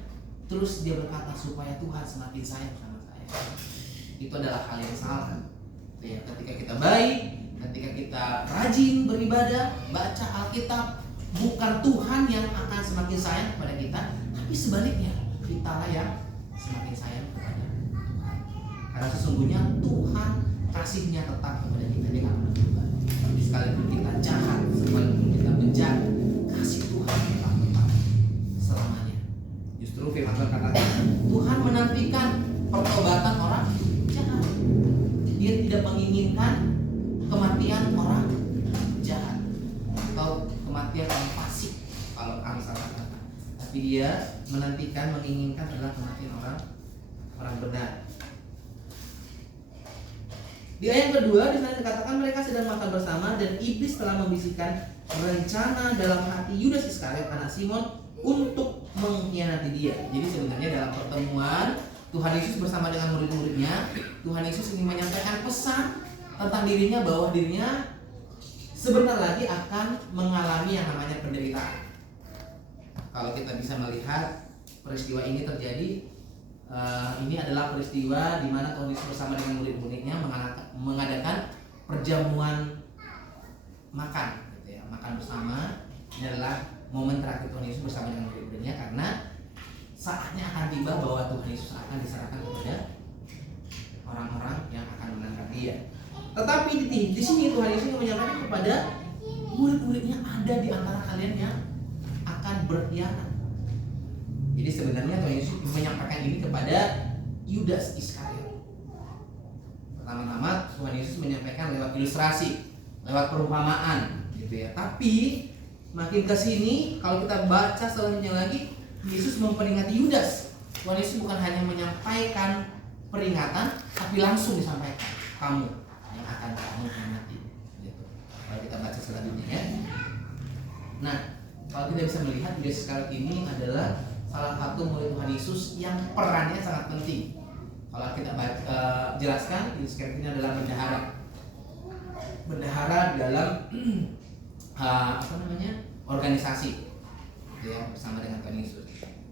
terus dia berkata supaya Tuhan semakin sayang sama saya. Itu adalah hal yang salah. Ya, ketika kita baik, ketika kita rajin beribadah, baca Alkitab, bukan Tuhan yang akan semakin sayang kepada kita, tapi sebaliknya, kitalah yang semakin sayang kepada Tuhan. Karena sesungguhnya Tuhan kasihnya tetap kepada kita, dia nggak pernah berubah. Tapi sekalipun kita jahat, sekalipun kita bejat, kasih Tuhan tetap selamanya. Justru firman Tuhan katakan, Tuhan menantikan pertobatan orang jahat. Dia tidak menginginkan kematian orang jahat atau kematian orang fasik kalau kami salah kata. Tapi dia menantikan, menginginkan adalah kematian orang benar. Di ayat kedua di sana dikatakan mereka sedang makan bersama dan iblis telah membisikkan rencana dalam hati Yudas Iskariot anak Simon untuk mengkhianati dia. Jadi sebenarnya dalam pertemuan Tuhan Yesus bersama dengan murid-muridnya, Tuhan Yesus ingin menyampaikan pesan tentang dirinya bahwa dirinya sebentar lagi akan mengalami yang namanya penderitaan. Kalau kita bisa melihat peristiwa ini terjadi, ini adalah peristiwa di mana Tuhan Yesus bersama dengan murid-muridnya mengadakan perjamuan makan, gitu ya, makan bersama. Ini adalah momen terakhir Tuhan Yesus bersama dengan murid-muridnya karena saatnya akan tiba bahwa Tuhan Yesus akan diserahkan kepada orang-orang yang akan menangkap dia. Tetapi di sini Tuhan Yesus menyampaikan kepada murid-muridnya, ada di antara kalian yang akan berkhianat. Jadi sebenarnya Tuhan Yesus menyampaikan ini kepada Yudas Iskariot. Pertama-tama Tuhan Yesus menyampaikan lewat ilustrasi, lewat perumpamaan, gitu ya. Tapi makin ke sini kalau kita baca selanjutnya lagi, Yesus memperingati Yudas. Tuhan Yesus bukan hanya menyampaikan peringatan, tapi langsung disampaikan, kamu yang akan kamu mati. Gitu. Kalau kita baca selanjutnya ya. Nah, kalau kita bisa melihat Yudas Iskariot ini adalah salah satu murid Tuhan Yesus yang perannya sangat penting. Kalau kita jelaskan, Yudas Iskariot ini adalah bendahara dalam organisasi, gitu ya, bersama dengan Tuhan Yesus.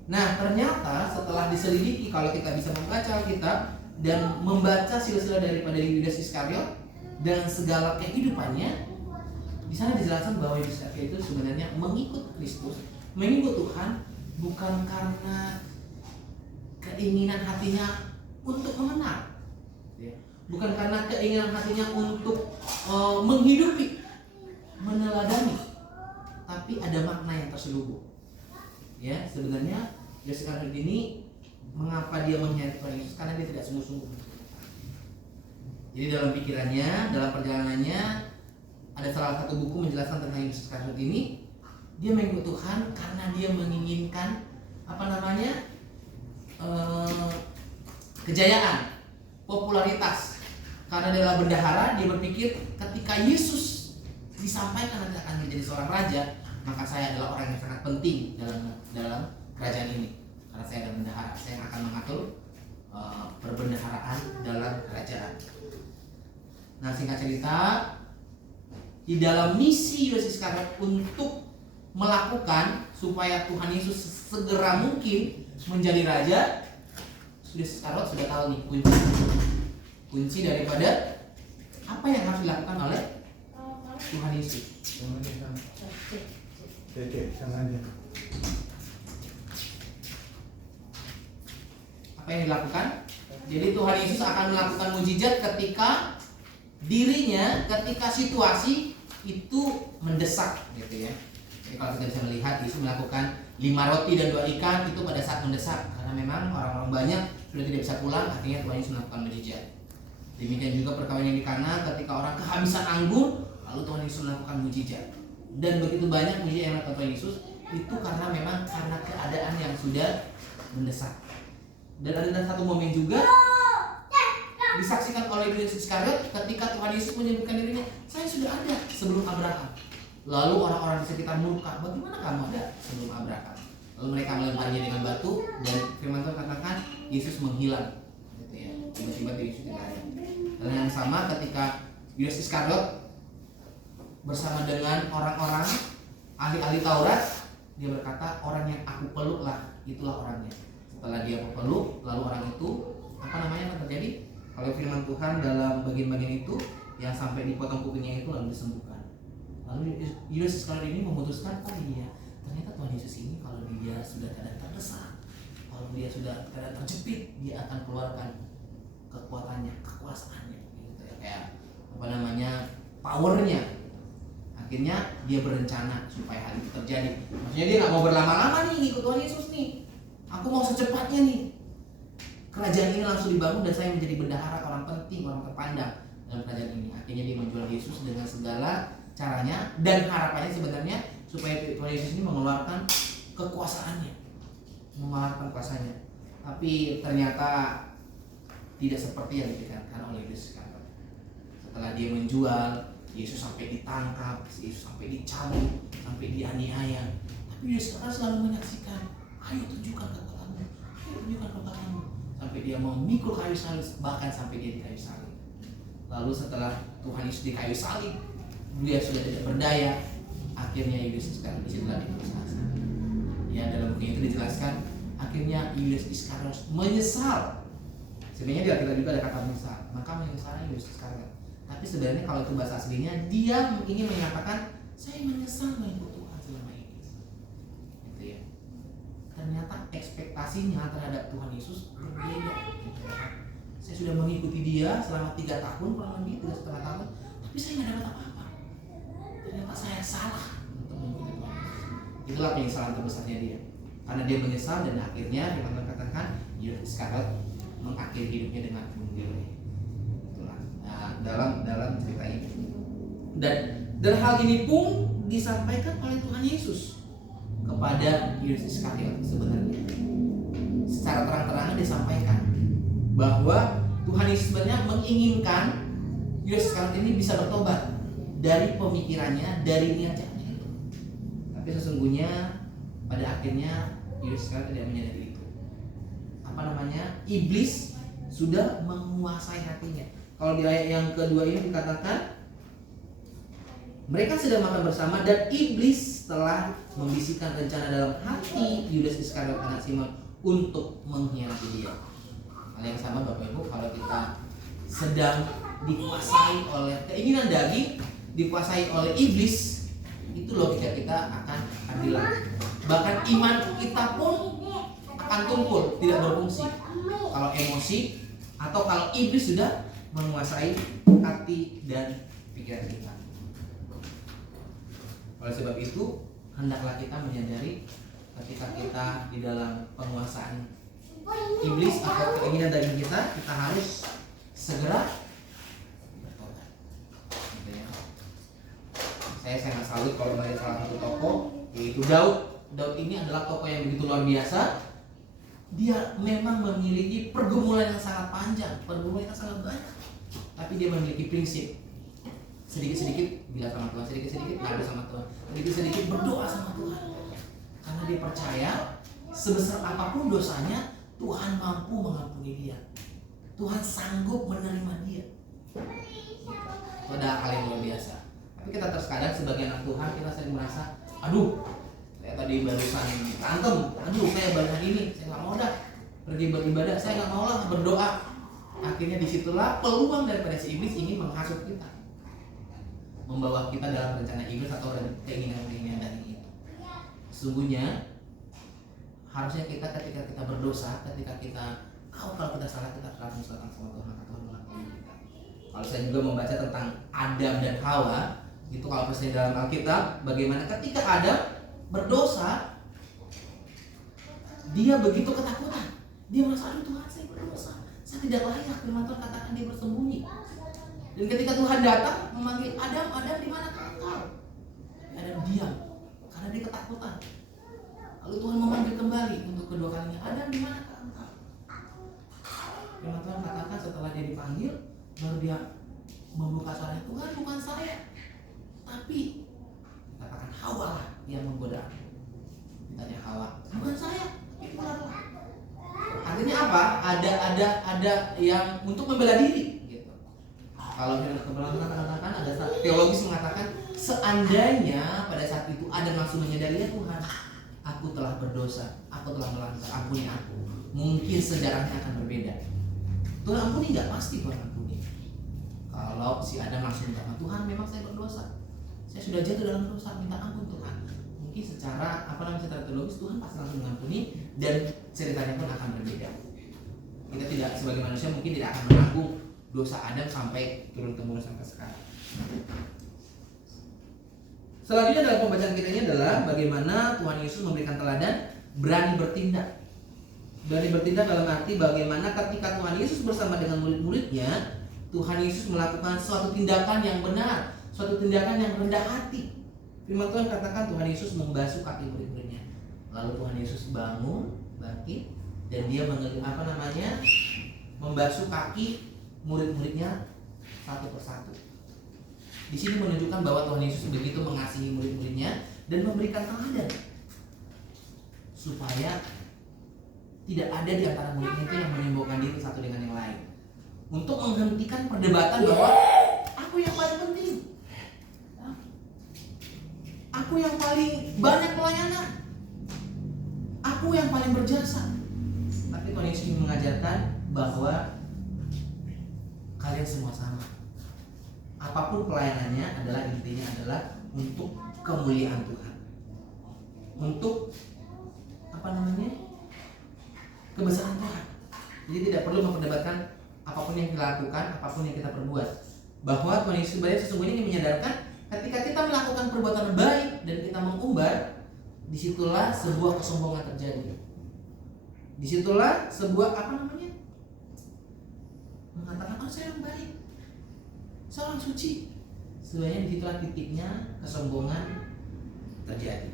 Nah, ternyata setelah diselidiki, kalau kita bisa membaca Alkitab dan membaca silsilah daripada Yudas Iskariot dan segala kehidupannya, di sana dijelaskan bahwa Yudas Iskariot itu sebenarnya mengikut Kristus, mengikut Tuhan bukan karena keinginan hatinya untuk mengenal, ya. Bukan karena keinginan hatinya untuk menghidupi, meneladani, tapi ada makna yang terselubung. Ya, sebenarnya Yudas Iskariot ini mengapa dia mengkhianati Tuhan Yesus? Karena dia tidak sungguh-sungguh. Jadi dalam pikirannya, dalam perjalanannya, ada salah satu buku menjelaskan tentang Yudas Iskariot ini. Dia mengikut Tuhan karena dia menginginkan kejayaan, popularitas. Karena dia adalah bendahara, dia berpikir ketika Yesus disampaikan nanti akan menjadi seorang raja, maka saya adalah orang yang sangat penting dalam kerajaan ini. Karena saya adalah bendahara, saya yang akan mengatur perbendaharaan dalam kerajaan. Nah, singkat cerita, di dalam misi Yudas Iskariot untuk melakukan supaya Tuhan Yesus segera mungkin menjadi raja, Yudas Iskariot sudah tahu nih kunci daripada apa yang harus dilakukan oleh Tuhan Yesus. Apa yang dilakukan? Jadi Tuhan Yesus akan melakukan mujizat ketika dirinya, ketika situasi itu mendesak, gitu ya. Jadi kalau kita bisa melihat Yesus melakukan 5 roti dan 2 ikan itu pada saat mendesak, karena memang orang-orang banyak sudah tidak bisa pulang, akhirnya Tuhan Yesus melakukan mujizat. Demikian juga perkawinan di Kana, ketika orang kehabisan anggur, lalu Tuhan Yesus melakukan mujizat. Dan begitu banyak mujizat yang dilakukan Tuhan Yesus itu karena keadaan yang sudah mendesak. Dan ada satu momen juga disaksikan oleh Yudas Iskariot ketika Tuhan Yesus menyebutkan dirinya, saya sudah ada sebelum Abraham. Lalu orang-orang di sekitar murka, bagaimana kamu ada sebelum Abraham? Lalu mereka melemparnya dengan batu dan firman Tuhan katakan Yesus menghilang, gitu ya. Tiba-tiba Yesus tidak ada. Dan yang sama ketika Yudas Iskariot bersama dengan orang-orang ahli-ahli Taurat, dia berkata, orang yang aku peluklah, itulah orangnya. Setelah dia peluk, lalu orang itu yang terjadi? Kalau firman Tuhan dalam bagian-bagian itu yang sampai dipotong kupingnya itu lalu disembuhkan. Lalu Yudas Iskariot ini memutuskan, oh iya, ternyata Tuhan Yesus ini kalau dia sudah keadaan terdesak, kalau dia sudah keadaan terjepit, dia akan keluarkan kekuatannya, kekuasaannya, gitu ya, kayak powernya. Akhirnya dia berencana supaya hal itu terjadi. Maksudnya dia nggak mau berlama-lama nih ikut Tuhan Yesus nih. Aku mau secepatnya nih kerajaan ini langsung dibangun dan saya menjadi bendahara, orang penting, orang terpandang dalam kerajaan ini. Akhirnya dia menjual Yesus dengan segala caranya dan harapannya sebenarnya supaya Tuhan Yesus ini mengeluarkan kekuasaannya, tapi ternyata tidak seperti yang dipikirkan oleh Yudas Iskariot. Setelah dia menjual Yesus sampai ditangkap, Yesus sampai dicambuk, sampai dianiaya, tapi Yudas Iskariot selalu menyaksikan, ayo tunjukkan kekuatanmu, sampai dia memikul kayu salib, bahkan sampai dia di kayu salib. Lalu setelah Tuhan Yesus di kayu salib, dia sudah tidak berdaya. Akhirnya Yudas Iskariot disitulah diproses. Ya, dalam buku itu dijelaskan, akhirnya Yudas Iskariot menyesal. Sebenarnya di Alkitab juga ada kata menyesal, maka menyesalnya Yudas Iskariot. Tapi sebenarnya kalau itu bahasa aslinya, dia ingin menyatakan, saya menyesal mengikut Tuhan selama ini. Gitu ya. Ternyata ekspektasinya terhadap Tuhan Yesus berbeda. Saya sudah mengikuti dia selama 3 tahun, kurang lebih 3,5 tahun, tapi saya nggak dapat apa-apa. Ternyata saya salah untuk mengikuti Tuhan Yesus. Itulah penyesalan terbesarnya dia. Karena dia menyesal dan akhirnya firman Tuhan katakan Yudas Iskariot mengakhiri hidupnya dengan bunuh diri. Itulah dalam cerita ini. Dan hal ini pun disampaikan oleh Tuhan Yesus kepada Yudas Iskariot sebenarnya. Secara terang-terangan disampaikan bahwa Tuhan Yesus sebenarnya menginginkan Yudas Iskariot ini bisa bertobat dari pemikirannya, dari niat jahatnya itu. Tapi sesungguhnya pada akhirnya Yudas Iskariot tidak menyadari itu. Iblis sudah menguasai hatinya. Kalau di ayat yang kedua ini dikatakan Mereka sedang makan bersama dan iblis telah membisikkan rencana dalam hati Yudas Iskariot anak Simon untuk mengkhianati dia. Hal yang sama Bapak Ibu, kalau kita sedang dikuasai oleh keinginan daging, dikuasai oleh iblis, itu logika kita akan hilang. Bahkan iman kita pun akan tumpul, tidak berfungsi. Kalau emosi atau kalau iblis sudah menguasai hati dan pikiran kita. Oleh sebab itu, hendaklah kita menyadari ketika kita di dalam penguasaan iblis atau keinginan daging kita harus segera bertobat. Gitu ya. Saya sangat salut kalau melihat salah satu tokoh, yaitu Daud. Daud ini adalah tokoh yang begitu luar biasa. Dia memang memiliki pergumulan yang sangat panjang, pergumulan yang sangat banyak, tapi dia memiliki prinsip. Sedikit-sedikit bilang sama Tuhan, sedikit-sedikit ngadu sama Tuhan, sedikit-sedikit berdoa sama Tuhan. Karena dia percaya sebesar apapun dosanya, Tuhan mampu mengampuni dia. Tuhan sanggup menerima dia. Itu adalah hal yang luar biasa. Tapi kita terkadang sebagai anak Tuhan, kita sering merasa, aduh, saya tadi barusan berantem, aduh saya barusan ini, saya nggak mau dah pergi beribadah, saya nggak mau lah berdoa. Akhirnya disitulah peluang daripada si iblis ingin menghasut kita, membawa kita dalam rencana iblis atau keinginan-keinginan dari itu. Sesungguhnya harusnya kita ketika kita berdosa, ketika kita tahu kalau kita salah, kita harus datang sama Tuhan atau Tuhan mengampuni kita. Kalau saya juga membaca tentang Adam dan Hawa, itu kalau persis dalam Alkitab, bagaimana ketika Adam berdosa, dia begitu ketakutan. Dia merasa, aduh Tuhan, saya berdosa, saya tidak layak. Firman Tuhan katakan dia bersembunyi. Dan ketika Tuhan datang memanggil Adam, Adam di mana engkau? Adam diam karena dia ketakutan. Lalu Tuhan memanggil kembali untuk kedua kalinya, Adam di mana engkau? Firman Tuhan katakan setelah dia dipanggil, baru dia membuka suaranya, Tuhan bukan saya, tapi katakan Hawa lah yang menggoda aku. Ditanya Hawa, bukan saya, tapi ular lah. Artinya apa? Ada yang untuk membela diri. Kalau kebenaran katakan ada teologis mengatakan seandainya pada saat itu ada langsung menyadari, ya Tuhan, aku telah berdosa, aku telah melanggar, ampuni aku, mungkin sejarahnya akan berbeda. Tuhan ampuni nggak? Pasti Tuhan ampuni. Kalau si Adam langsung bilang, Tuhan memang saya berdosa, saya sudah jatuh dalam dosa, minta ampun Tuhan. Mungkin secara secara teologis Tuhan pasti langsung mengampuni dan ceritanya pun akan berbeda. Kita tidak sebagai manusia mungkin tidak akan menanggung dosa Adam sampai turun temurun sampai sekarang. Selanjutnya dalam pembacaan kita ini adalah bagaimana Tuhan Yesus memberikan teladan berani bertindak. Berani bertindak dalam arti bagaimana ketika Tuhan Yesus bersama dengan murid-muridnya, Tuhan Yesus melakukan suatu tindakan yang benar, suatu tindakan yang rendah hati. Firman Tuhan katakan Tuhan Yesus membasuh kaki murid-muridnya. Lalu Tuhan Yesus bangun, bangkit, dan dia membasuh kaki murid-muridnya satu persatu. Di sini menunjukkan bahwa Tuhan Yesus begitu mengasihi murid-muridnya dan memberikan teladan supaya tidak ada di antara muridnya itu yang menyombongkan diri satu dengan yang lain, untuk menghentikan perdebatan bahwa aku yang paling penting, aku yang paling banyak pelayanan, aku yang paling berjasa. Tapi Tuhan Yesus ingin mengajarkan bahwa kalian semua sama. Apapun pelayanannya intinya adalah untuk kemuliaan Tuhan, untuk kebesaran Tuhan. Jadi tidak perlu memperdebatkan apapun yang kita lakukan, apapun yang kita perbuat. Bahwa Tuhan Yesus sesungguhnya ingin menyadarkan ketika kita melakukan perbuatan baik dan kita mengumbar, disitulah sebuah kesombongan terjadi. Disitulah sebuah mengatakan, oh saya yang baik, saya orang suci. Sebenarnya disitulah titiknya kesombongan terjadi.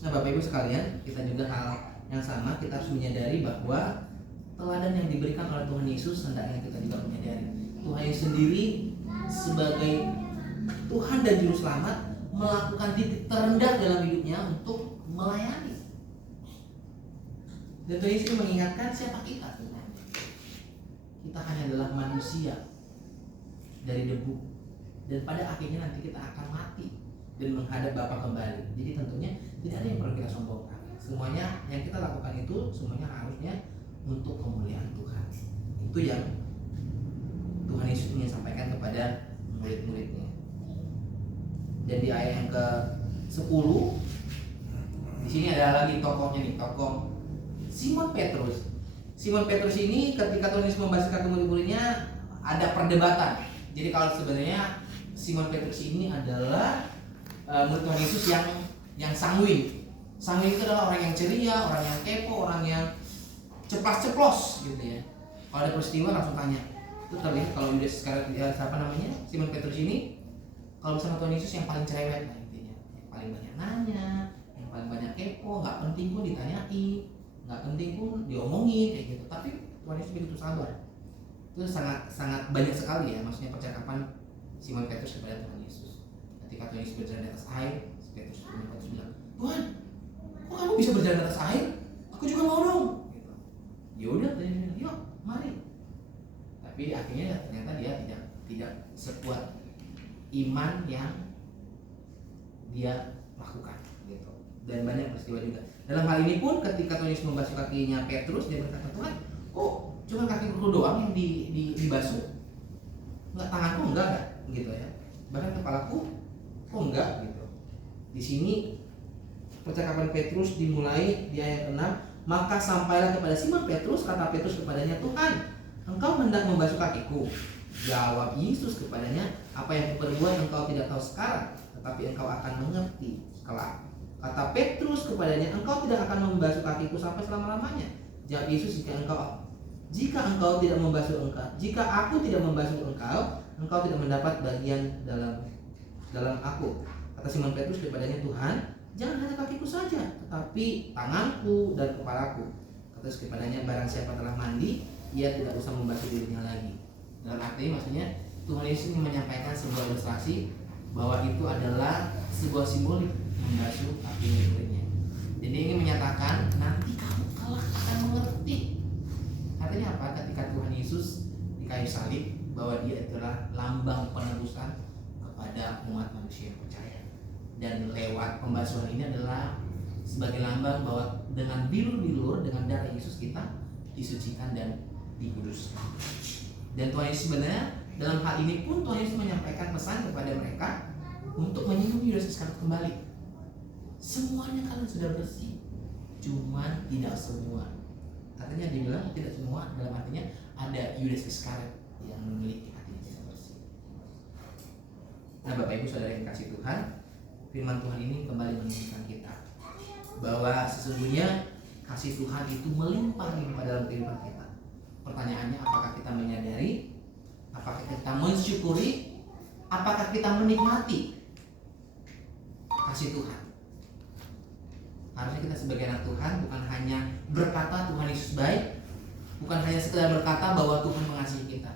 Nah Bapak Ibu sekalian, kita juga hal yang sama, kita harus menyadari bahwa teladan yang diberikan oleh Tuhan Yesus hendaknya kita juga menyadari. Tuhan Yesus sendiri sebagai Tuhan dan Juru Selamat melakukan titik terendah dalam hidupnya untuk melayani. Dan Tuhan Yesus mengingatkan siapa kita. Kita hanya adalah manusia dari debu, dan pada akhirnya nanti kita akan mati dan menghadap Bapa kembali. Jadi tentunya tidak ada yang perlu kita sombongkan. Semuanya yang kita lakukan itu semuanya harusnya untuk kemuliaan Tuhan. Itu yang Tuhan Yesus ingin sampaikan kepada murid-muridnya. Dan di ayat yang ke-10 di sini ada lagi tokohnya nih, tokoh Simon Petrus. Simon Petrus ini ketika Tuhan Yesus membasuh kaki murid-muridnya ada perdebatan. Jadi kalau sebenarnya Simon Petrus ini adalah murid Tuhan Yesus yang sanguin. Sanguin itu adalah orang yang ceria, orang yang kepo, orang yang ceplas-ceplos gitu ya. Kalau ada peristiwa langsung tanya. Itu terlihat kalau Yudas sekarang siapa namanya? Simon Petrus ini kalau bersama Tuhan Yesus yang paling cerewet lah intinya. Yang paling banyak nanya, yang paling banyak kepo, nggak penting pun ditanyain, nggak penting pun diomongin kayak gitu. Tapi Tuhan Yesus begitu sabar. Itu sangat banyak sekali ya, maksudnya percakapan Simon Petrus kepada Tuhan Yesus. Ketika Tuhan Yesus berjalan di atas air, Simon Petrus bilang, Tuhan, kok kamu bisa berjalan di atas air? Aku juga mau dong. Gitu. Ya udah, yuk, mari. Tapi akhirnya ternyata dia tidak sekuat iman yang dia lakukan. Gitu. Dan banyak peristiwa juga. Dalam hal ini pun, ketika Tuhan Yesus membasuh kakinya Petrus, dia berkata, Tuhan, kok cuma kakiku doang yang dibasuh? Enggak, tanganku enggak gitu ya. Bahkan kepalaku kok enggak gitu. Di sini percakapan Petrus dimulai di ayat 6, maka sampailah kepada Simon Petrus, kata Petrus kepadanya, Tuhan, engkau hendak membasuh kakiku. Jawab Yesus kepadanya, apa yang kuperbuat engkau tidak tahu sekarang, tetapi engkau akan mengerti kelak. Kata Petrus kepadanya, engkau tidak akan membasuh kakiku sampai selama-lamanya. Jawab Yesus, jika engkau tidak membasuh engkau, jika aku tidak membasuh engkau, engkau tidak mendapat bagian dalam aku. Kata Simon Petrus kepadanya, Tuhan, jangan hanya kakiku saja, tetapi tanganku dan kepalaku. Kata Yesus kepadanya, barang siapa telah mandi, ia tidak usah membasuh dirinya lagi. Dalam arti maksudnya Tuhan Yesus ingin menyampaikan sebuah ilustrasi bahwa itu adalah sebuah simbolik membasuh kaki murid-muridnya. Jadi ini menyatakan nanti kamu kelak akan mengerti. Artinya apa? Ketika Tuhan Yesus di kayu salib, bahwa dia adalah lambang penebusan kepada umat manusia yang percaya. Dan lewat pembasuhan ini adalah sebagai lambang bahwa dengan bilur-bilur, dengan darah Yesus kita disucikan dan dikuduskan. Dan Tuhan Yesus sebenarnya dalam hal ini pun Tuhan Yesus menyampaikan pesan kepada mereka untuk menyentuh Yudas Iskariot kembali. Semuanya kalian sudah bersih, cuman tidak semua. Artinya dibilang tidak semua, dalam artinya ada Yudas Iskariot yang memiliki hatinya tidak bersih. Nah, Bapak Ibu Saudara yang kasih Tuhan, firman Tuhan ini kembali mengingatkan kita bahwa sesungguhnya kasih Tuhan itu melimpah-limpah dalam kehidupan kita. Pertanyaannya, apakah kita menyadari, apakah kita mensyukuri, apakah kita menikmati kasih Tuhan? Harusnya kita sebagai anak Tuhan bukan hanya berkata Tuhan Yesus baik, bukan hanya sekedar berkata bahwa Tuhan mengasihi kita,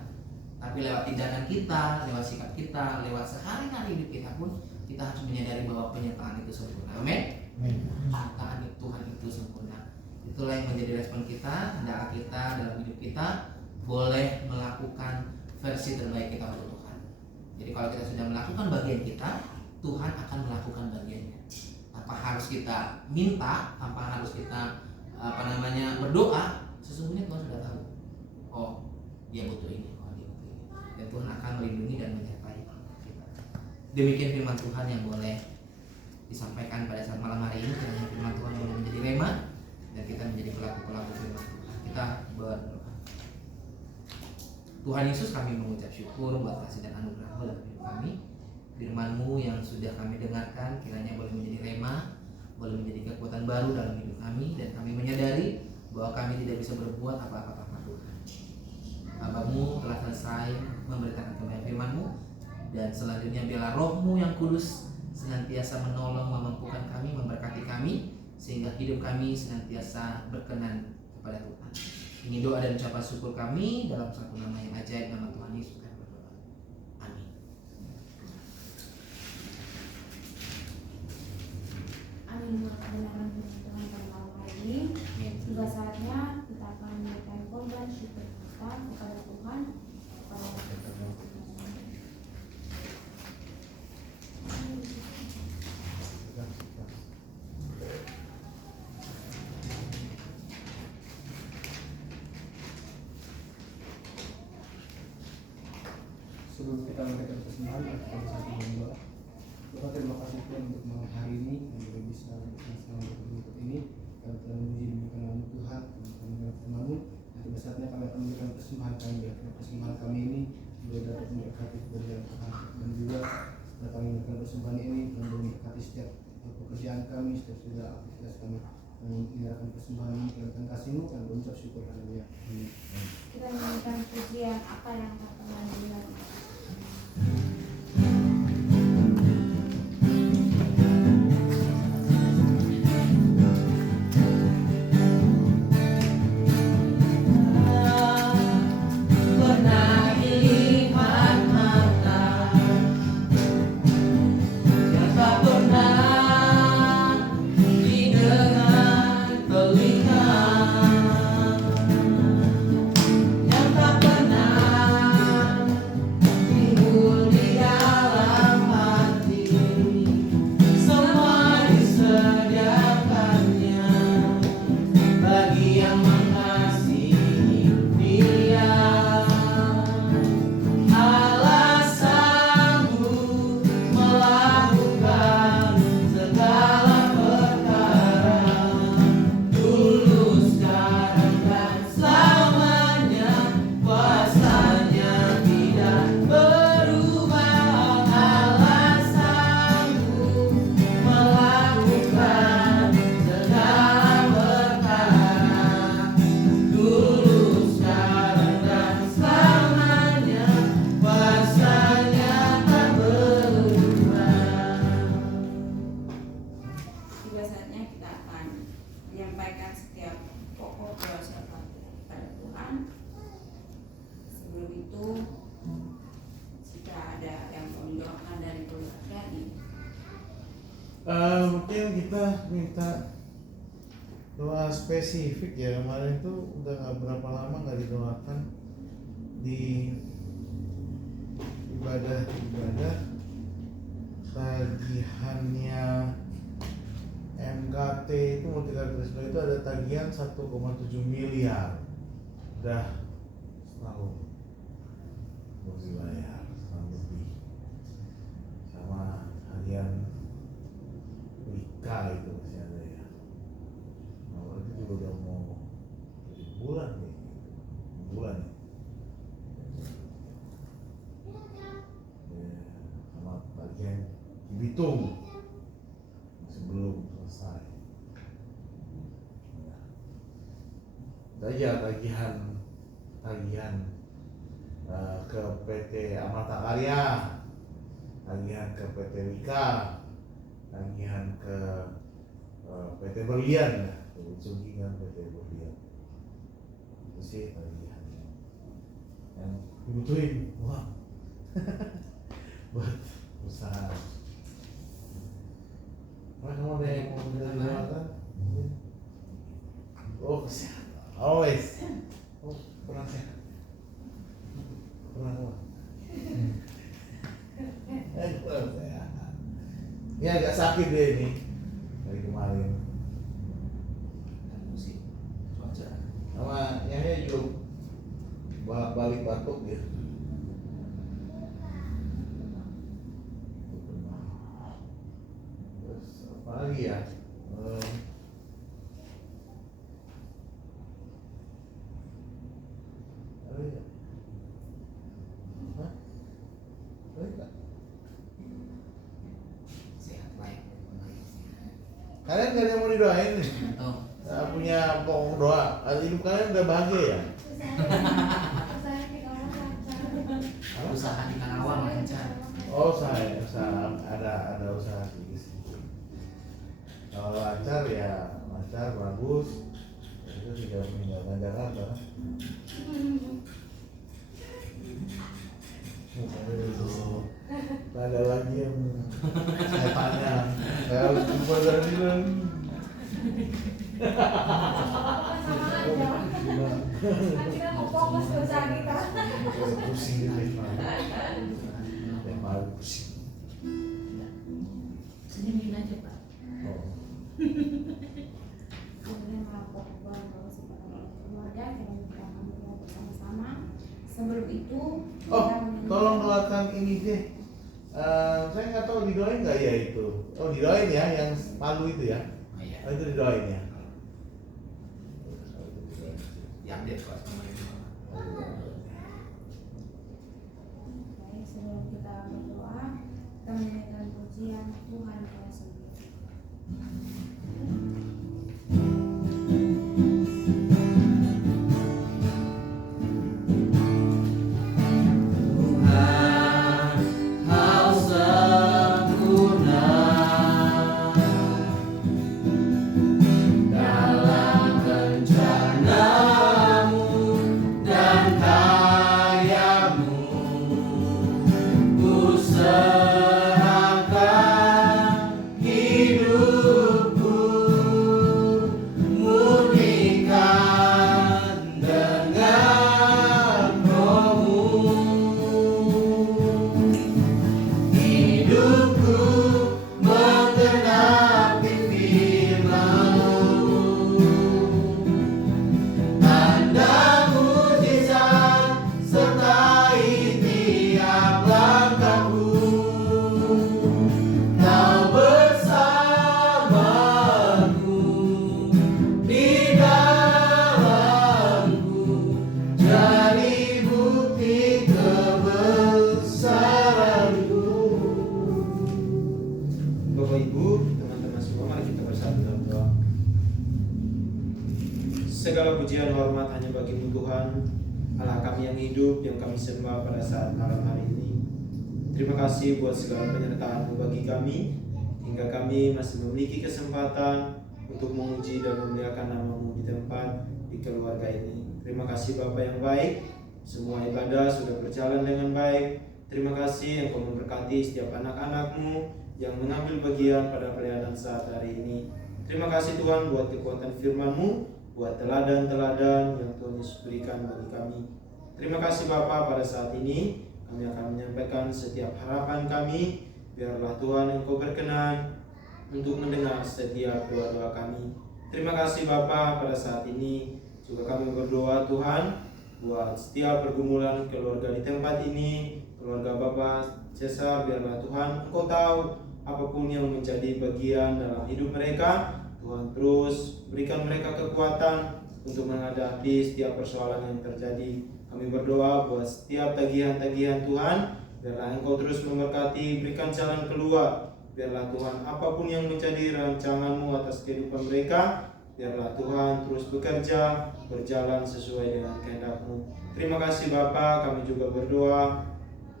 tapi lewat tindakan kita, lewat sikap kita, lewat sehari-hari hidup kita pun kita harus menyadari bahwa penyertaan itu sempurna. Amin. Penyertaan Tuhan itu sempurna. Itulah yang menjadi respon kita, hendaklah kita dalam hidup kita boleh melakukan versi terbaik kita untuk Tuhan. Jadi kalau kita sudah melakukan bagian kita, Tuhan akan melakukan bagiannya. Tanpa harus kita minta, tanpa harus kita berdoa, sesungguhnya Tuhan sudah tahu. Oh, dia butuh ini, oh dia butuh ini. Dan Tuhan akan melindungi dan menyertai kita. Demikian firman Tuhan yang boleh disampaikan pada saat malam hari ini. Kiranya firman Tuhan boleh menjadi rema dan kita menjadi pelaku-pelaku firman Tuhan. Kita berdoa. Tuhan Yesus, kami mengucap syukur buat kasih dan anugerah-Mu dalam hidup kami. Firman-Mu yang sudah kami dengarkan kiranya boleh menjadi rema, boleh menjadi kekuatan baru dalam hidup kami, dan kami menyadari bahwa kami tidak bisa berbuat apa-apa tanpa Tuhan. Bapa-Mu telah selesai memberitakan kami firman-Mu, dan selanjutnya biarlah Roh-Mu yang kudus senantiasa menolong, memampukan kami, memberkati kami, sehingga hidup kami senantiasa berkenan kepada Tuhan. Ini doa dan ucapan syukur kami dalam satu nama yang ajaib, nama Tuhan Yesus kami berdoa. Amin. Amin. Kebenaran Tuhan pada malam hari ini. Tiba saatnya kita akan memberikan korban syukur kita kepada Tuhan. sebelum kita memberikan persembahan, kita bersatu berdoa. Tuhan, terima kasih Tuhan untuk malam hari ini yang kita bisa bersama berikut ini. Kami telah memuji demikian nama Tuhan, kami telah mendengar firman-Mu. Nanti saatnya kami akan memberikan persembahan kami, biar persembahan kami ini juga dapat memberkati kebenaran Tuhan, dan juga setelah kami memberikan persembahan ini Tuhan memberkati setiap pekerjaan kami, setiap segala aktivitas kami. Menyerahkan persembahan ini ke dalam kasih-Mu, kami berucap syukur. Haleluya. Kita menyanyikan pujian apa yang tak pernah dilakukan. Mungkin kita minta doa spesifik ya. Kemarin itu udah nggak berapa lama nggak didoakan di ibadah tagihannya MKT itu Multikarya itu ada tagihan 1,7 miliar udah setahun belum dibayar, setahun lebih, sama harian Wika itu masih ada ya. Nah, itu juga udah mau 7 bulan nih, bulan ya. Sama bagian Cibitung masih belum selesai. Saja tagihan ke PT Amata Karya, tagihan ke PT Wika, tagihan ke PT Berlian, ujung-ujungnya PT Berlian. Itu sih tagihannya yang dibutuhin uang buat usaha. Kamu ada yang mau dilakukan? Oh, kesehatan, always. Oh, pernah sehat, pernah uang. Kurang sehat. Ini agak sakit deh ini dari kemarin. Musim cuaca. Sama yang juga balik batuk dia. Terus apa lagi ya? Sehat baik. Kalian gak ada yang mau didoain nih? Tuh. Nah, punya pokok doa. Hidup kalian udah bahagia ya? Usaha di Karawang lancar. Oh, usaha ada usaha sedikit. Kalau lancar ya lancar bagus. Itu tidak meninggalkan Jakarta. Tak ada lagi yang saya tanya. Saya harus jumpa dari lagi. Sama aja. Kita mau fokus ke usaha kita. Pusing gitu yang paling pusing. Senyumin aja Pak. Oh. Kemudian melapor bahwa keluarga kita bersama-sama. Sebelum itu kita tolong doakan ini deh. Saya nggak tahu didoain nggak ya itu. Oh didoain ya, yang Palu itu ya. Oh iya. Oh, itu didoain ya. Diupdate kok sama ini. Baik, sebelum kita berdoa, kita menyanyikan pujian Tuhan Kau sendiri. Tuhan, Kau sempurna dalam rencana-Mu dan karya-Mu. Ku serahkan hidupku, murnikan dengan Roh-Mu. Hidupku menggenapi firman-Mu, tanda mujizat sertai tiap langkahku. Kau bersamaku di dalamku, jadi bukti kebesaran-Mu. Bapak Ibu, teman-teman semua, mari kita bersatu dalam doa. Segala pujian hormat hanya bagi-Mu Tuhan, Allah kami yang hidup, yang kami sembah pada saat malam hari ini. Terima kasih buat segala penyertaan-Mu bagi kami, hingga kami masih memiliki kesempatan untuk memuji dan memuliakan nama-Mu di tempat, di keluarga ini. Terima kasih Bapa yang baik, semua ibadah sudah berjalan dengan baik. Terima kasih Engkau memberkati setiap anak-anak-Mu yang mengambil bagian pada pelayanan saat hari ini. Terima kasih Tuhan buat kekuatan firman-Mu, buat teladan-teladan yang Tuhan Yesus berikan bagi kami. Terima kasih Bapa, pada saat ini kami akan menyampaikan setiap harapan kami. Biarlah Tuhan Engkau berkenan untuk mendengar setiap doa-doa kami. Terima kasih Bapa, pada saat ini juga kami berdoa Tuhan buat setiap pergumulan keluarga di tempat ini, keluarga Bapak Cesar. Biarlah Tuhan Engkau tahu apapun yang menjadi bagian dalam hidup mereka. Tuhan terus berikan mereka kekuatan untuk menghadapi setiap persoalan yang terjadi. Kami berdoa buat setiap tagihan-tagihan Tuhan, biarlah Engkau terus memberkati, berikan jalan keluar. Biarlah Tuhan apapun yang menjadi rancangan-Mu atas kehidupan mereka, biarlah Tuhan terus bekerja, berjalan sesuai dengan kehendak-Mu. Terima kasih Bapa, kami juga berdoa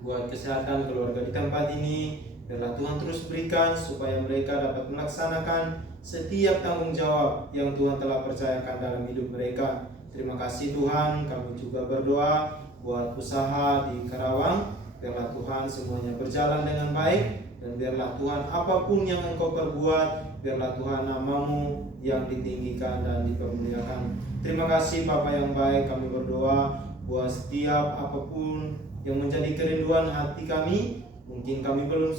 buat kesehatan keluarga di tempat ini. Biarlah Tuhan terus berikan supaya mereka dapat melaksanakan setiap tanggung jawab yang Tuhan telah percayakan dalam hidup mereka. Terima kasih Tuhan, kami juga berdoa buat usaha di Karawang. Biarlah Tuhan semuanya berjalan dengan baik, dan biarlah Tuhan apapun yang Engkau perbuat, biarlah Tuhan nama-Mu yang ditinggikan dan dipermuliakan. Terima kasih Bapa yang baik, kami berdoa buat setiap apapun yang menjadi kerinduan hati kami. Mungkin kami belum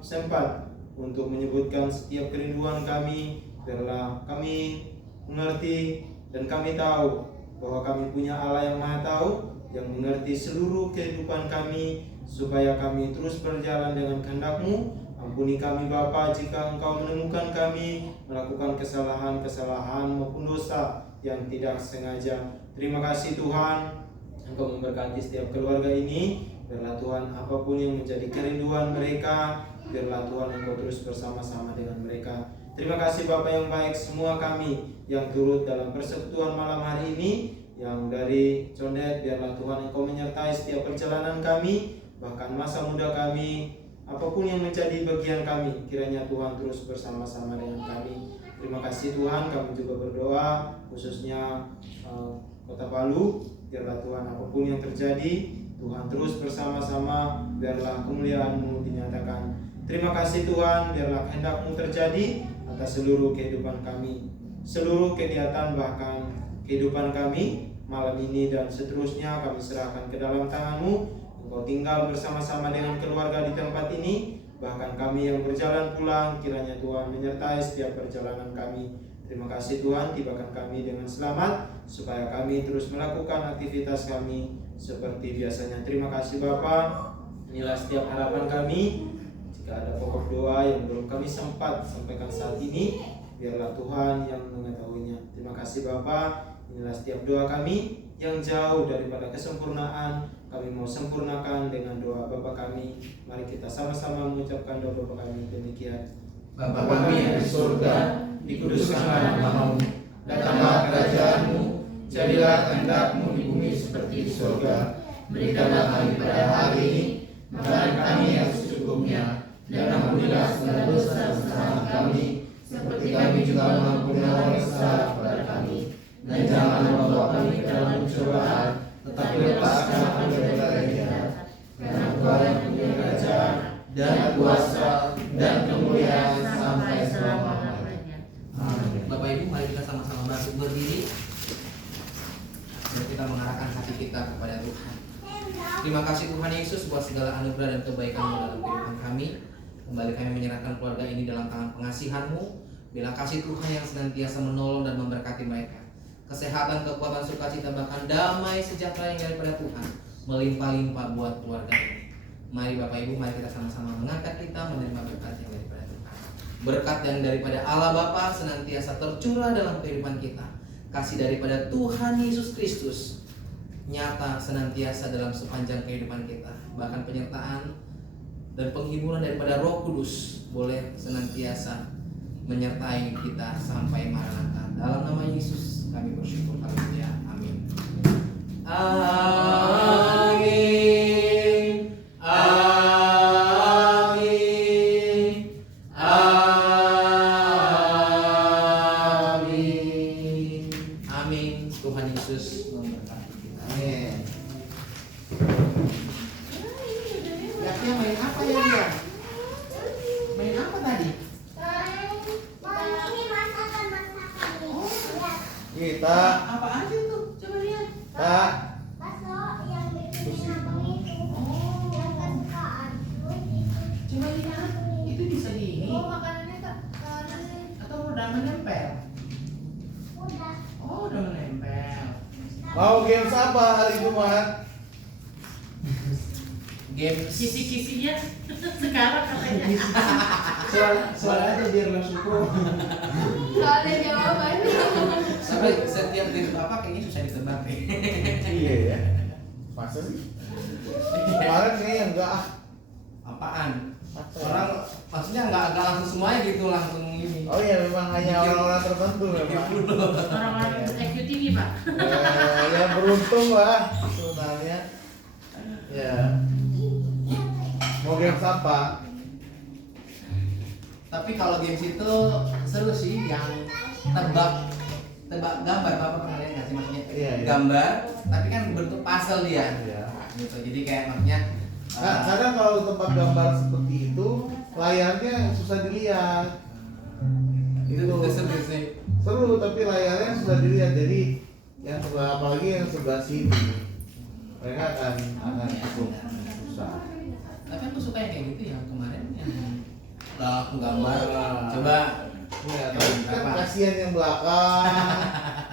sempat untuk menyebutkan setiap kerinduan kami. Biarlah kami mengerti dan kami tahu bahwa kami punya Allah yang Maha Tahu, yang mengerti seluruh kehidupan kami, supaya kami terus berjalan dengan kehendak-Mu. Ampuni kami Bapa jika Engkau menemukan kami melakukan kesalahan-kesalahan maupun dosa yang tidak sengaja. Terima kasih Tuhan, Engkau memberkati setiap keluarga ini. Biarlah Tuhan apapun yang menjadi kerinduan mereka, biarlah Tuhan Engkau terus bersama-sama dengan mereka. Terima kasih Bapa yang baik, semua kami yang turut dalam persekutuan malam hari ini, yang dari Condet, biarlah Tuhan Engkau menyertai setiap perjalanan kami, bahkan masa muda kami, apapun yang menjadi bagian kami, kiranya Tuhan terus bersama-sama dengan kami. Terima kasih Tuhan, kami juga berdoa khususnya Kota Palu, biarlah Tuhan apapun yang terjadi, Tuhan terus bersama-sama, biarlah kemuliaan-Mu dinyatakan. Terima kasih Tuhan, biarlah kehendak-Mu terjadi atas seluruh kehidupan kami, seluruh kegiatan bahkan kehidupan kami malam ini dan seterusnya kami serahkan ke dalam tangan-Mu. Engkau tinggal bersama-sama dengan keluarga di tempat ini, bahkan kami yang berjalan pulang, kiranya Tuhan menyertai setiap perjalanan kami. Terima kasih Tuhan, tibakan kami dengan selamat, supaya kami terus melakukan aktivitas kami seperti biasanya. Terima kasih Bapa, Inilah setiap harapan kami. Jika ada pokok doa yang belum kami sempat sampaikan saat ini, biarlah Tuhan yang mengetahuinya. Terima kasih Bapa. Inilah setiap doa kami yang jauh daripada kesempurnaan. Kami mau sempurnakan dengan doa Bapa kami. Mari kita sama-sama mengucapkan doa Bapa kami demikian. Bapa kami yang di surga, dikuduskanlah namamu, datanglah kerajaanmu, jadilah kehendak-mu di bumi seperti di surga. Berikanlah kami pada hari ini makanan kami yang secukupnya, dan ampunilah segala dosa-dosa kami, seperti kami juga mengampuni orang yang bersalah kepada kami. Dan jangan membawa kami ke dalam pencobaan, tetapi lepaskan kami dari jahat. Karena Tuhan yang punya kerajaan dan kuasa dan kemuliaan sampai selama-lamanya. Amin. Bapak Ibu, mari kita sama-sama bangkit berdiri dan kita mengarahkan hati kita kepada Tuhan. Terima kasih Tuhan Yesus buat segala anugerah dan kebaikan-Mu dalam kehidupan kami. Kembali kami menyerahkan keluarga ini dalam tangan pengasihan-Mu. Bilang kasih Tuhan yang senantiasa menolong dan memberkati mereka. Kesehatan, kekuatan, sukacita, bahkan damai sejahtera yang daripada Tuhan melimpah-limpah buat keluarga ini. Mari Bapak Ibu, mari kita sama-sama mengangkat kita menerima berkat yang daripada Tuhan. Berkat yang daripada Allah Bapa senantiasa tercurah dalam kehidupan kita. Kasih daripada Tuhan Yesus Kristus nyata senantiasa dalam sepanjang kehidupan kita. Bahkan penyertaan dan penghiburan daripada Roh Kudus boleh senantiasa menyertai kita sampai Maranatha. Dalam nama Yesus kami bersyukur. Haleluya. Amin. Amin. Amin. Amin. Amin. Tuhan Yesus memberkati kita. Amin. Lihatnya main apa ya dia? Main apa tadi? Kita Apa aja tuh? Coba lihat. tak Coba lihat. Itu bisa di ini atau udah menempel? Oh, udah menempel. mau games apa hari Jumat? Game Kisi-kisinya sekarang katanya. Soalnya aja biar langsung pro. Gak ada jawaban. sampai setiap game Bapak kayaknya susah ditebak nih. Iya ya. Masa sih? Kemarin kayaknya enggak ah. Apaan? Apa ya? Orang maksudnya nggak langsung semuanya gitu langsung ini. Oh iya memang hanya orang-orang tertentu memang. Orang-orang IQ tinggi Pak. Ya beruntung lah sebenarnya. Ya. Mau games apa? Tapi kalau games itu seru sih yang tebak gambar. Bapak pernah lihat nggak sih maksudnya? Iya, iya. Gambar, tapi kan bentuk puzzle dia. Iya. Gitu. Jadi kayak maksudnya Nah, kadang kalau tempat gambar seperti itu layarnya susah dilihat. itu seru sih. Seru tapi layarnya susah dilihat, jadi yang sebelah, apalagi yang sebelah sini mereka akan cukup susah. Tapi aku suka yang kayak gitu yang kemarin yang aku gambar. Coba Ya, tapi kan kasihan yang belakang.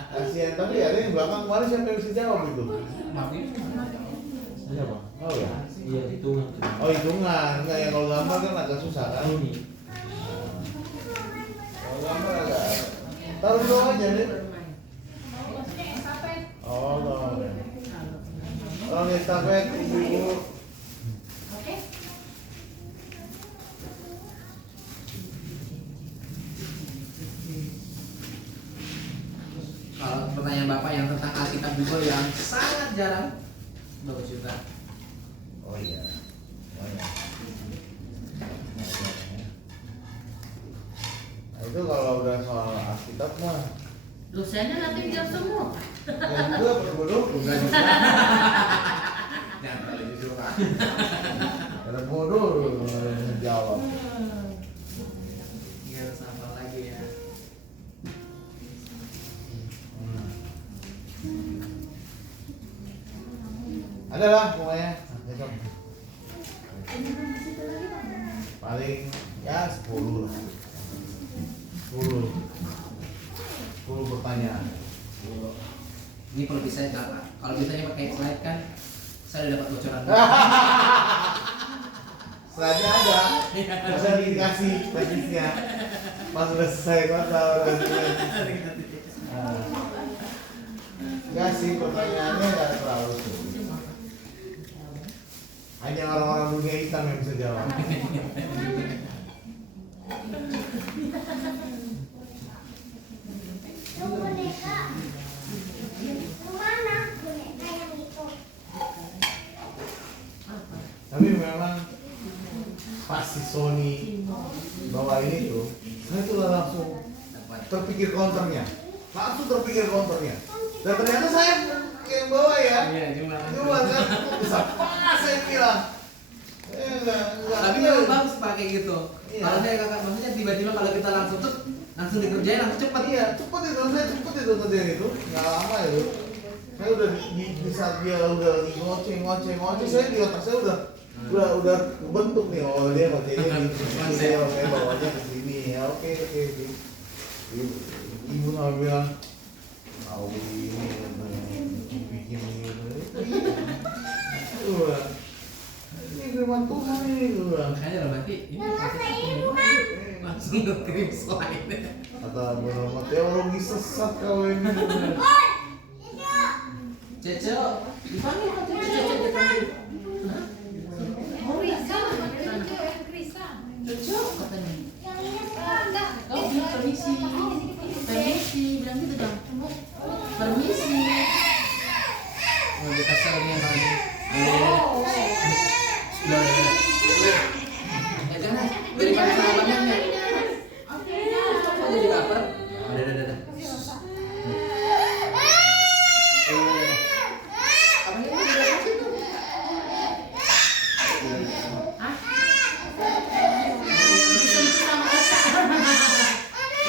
Kasihan, tapi ada yang belakang kemarin siapa yang bisa jawab itu? maafin. Siapa? Oh ya. Iya, hitungan. Oh hitungan, enggak ya kalau gambar kan agak susah kan? Kalau gambar agak. Taruh dulu aja deh. Oh, no. Kalau di estafet ibu-ibu. Kalau pertanyaan Bapak yang tentang Alkitab juga yang sangat jarang, bagus juga. Oh iya. Oh, iya. Nah, itu kalau udah soal Alkitab mah Dosennya nanti jawab semua. ya juga berbodoh Enggak juga. Jangan terlalu jujur Pak. ada bodoh ngejawab. Tinggal sama lagi ya. Ada lah pokoknya. Besok. Paling ya 10 lah. 10 pertanyaan. Ini kalau bisa kalau bisanya pakai slide kan saya udah dapat bocoran. setelahnya ada, masa dikasih teknisnya. Pas udah selesai kota udah selesai. Enggak sih, pertanyaannya nggak terlalu sulit. Hanya orang-orang dunia hitam yang bisa jawab. Tapi memang pas si Sony bawa ini tuh, saya tuh langsung terpikir counternya, dan ternyata saya yang bawa ya. Iya, Cuma kan bisa pas saya bilang. Enggak. Tapi memang bagus pakai gitu. Iya. Kalau saya kakak maksudnya tiba-tiba kalau kita langsung langsung dikerjain langsung cepat. Iya, cepet itu, saya cepet itu kerjaan itu, nggak lama itu. Saya udah di saat dia udah lagi ngoceh, saya di otak saya udah bentuk nih, oh dia kerjanya gitu, saya bawanya ke sini, ya oke. Ibu sama bilang mau ini bikin ini firman Tuhan ini bilang. Makanya loh berarti ini langsung ngekirim slide. Kata benar teologi sesat kau ini. Cece, dipanggil kan Cece dipanggil. Cece katanya. Oh, permisi, bilang gitu dong. Permisi. Oh, dia kesel nih yang paling. Ya jangan, daripada sahabatnya. Kok jadi baper? Udah. Apa ini udah kasih tuh?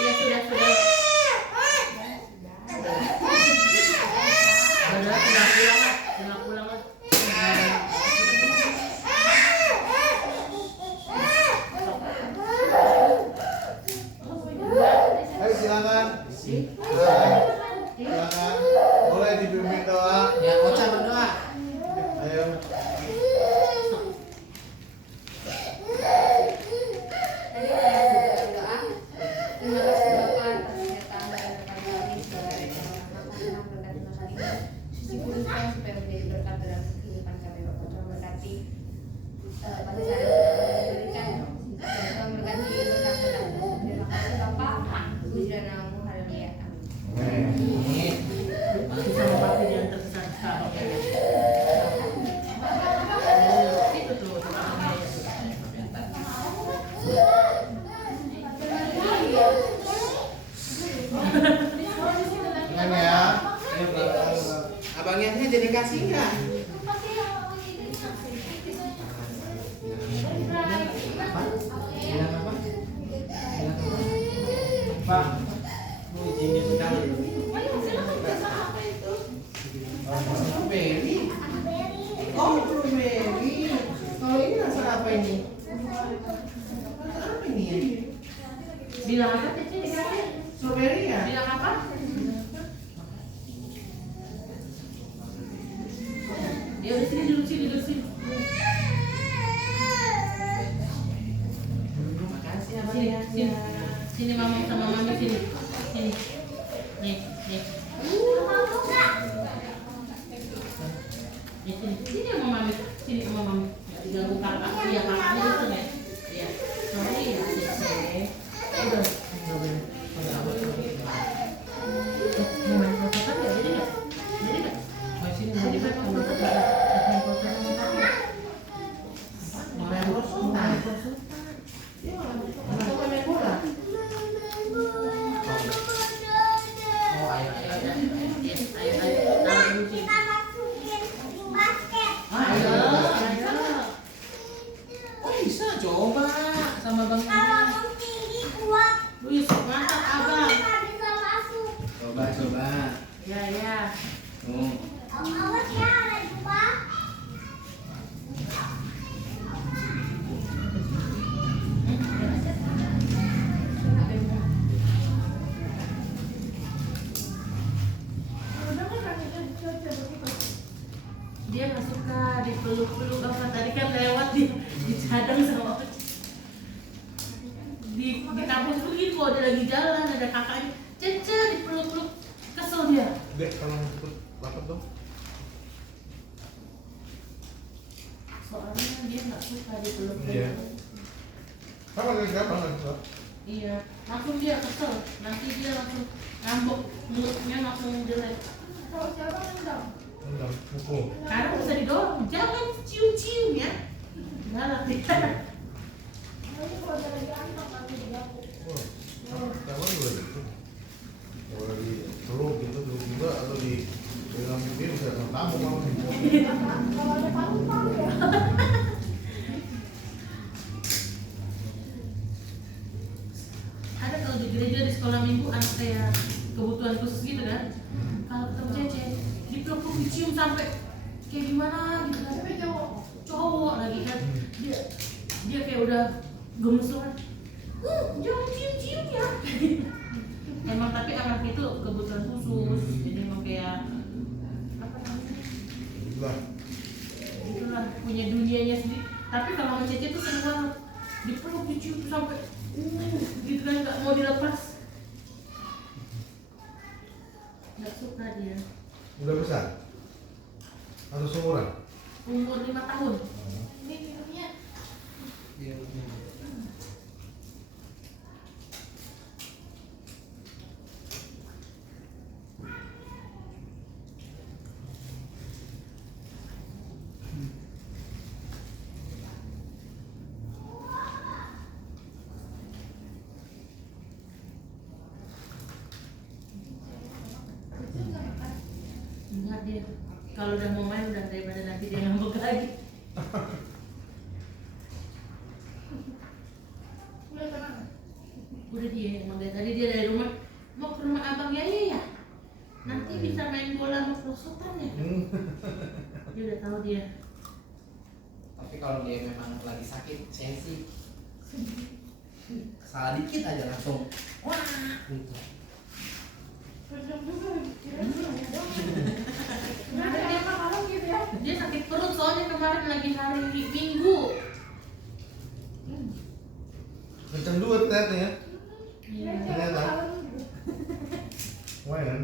Iya sudah. Sudah pulang lah. Ayo silakan. Silakan. Boleh dipimpin doa. Ya, Ocha berdoa. Ayo. Masih sama papi yang tersesat. Itu tuh. Ingat ya. Abangnya jadi kasih nggak? Bilang apa? Pak, mau izinin sekali. Strawberry. Oh, strawberry. Kalau ini rasa apa ini? Rasa apa ini ya? Bilang apa Cici dikasih? Strawberry ya? Bilang apa? Ya udah sini dulu sini. Makasih Sini, abangnya. sini. Sini mama sama mami sini. Sini. Nih. Nih sini sama mami. Sini sama mami. Enggak diganggu kakak. Iya kakaknya itu ya. Iya. Sorry ya, Cici. Udah. Mau main foto kan jadi enggak? Masih Jadi mau main foto kan? Main foto sama papi. main rosutan. Iya. Atau main bola? Oh, ayo. Ayo. Taruh dulu sini. Ayo. Oh, bisa coba sama Bang. Wih, mantap abang. Coba. Ya. Dia nggak suka dipeluk-peluk apa tadi kan lewat di cadang sama Dek, tolong tutup rapat dong. Soalnya dia nggak suka dipeluk. Iya. Apa lagi siapa nggak suka? Iya, langsung dia kesel. Nanti dia langsung ngambek, mulutnya langsung jelek. Kalau siapa nendang? Enggak, pukul. Karena bisa didorong, jangan cium-cium ya. Galak dia. Ini kalau dia lagi anteng nanti diganggu. Oh, kawan juga gitu. Kalau lagi peluk gitu tiba-tiba atau di dalam dia bisa datang tamu kamu. Kalau ada paru-paru ya. Ada kalau di gereja di sekolah minggu anak kayak kebutuhan khusus gitu kan. Kalau ketemu Cece, dipeluk dicium sampai kayak gimana gitu kan. Tapi Cowok lagi kan. Dia kayak udah gemes banget. Jangan cium-cium ya. Emang tapi anak itu kebutuhan khusus. Jadi emang kayak apa namanya? Lah, Itulah punya dunianya sendiri. Tapi kalau sama Cece tuh seneng banget. Dipeluk dicium sampai gitu kan nggak mau dilepas. Nggak suka dia. udah besar? Atau seumuran? Umur 5 tahun. ini minumnya. Enggak dia. Kalau udah mau main udah daripada nanti dia ngambek lagi. Udah tenang. Udah dia emang dari tadi dia dari rumah mau ke rumah abang Yaya ya. Nanti bisa main bola sama perosotan ya. Dia udah tahu dia. Tapi kalau dia memang lagi sakit, saya sih salah dikit aja langsung wah gitu. Kenapa dia malam gitu ya? Dia sakit perut soalnya kemarin lagi hari Minggu. Kenceng dua ternyata ya. Iya. Ternyata. Wah kan?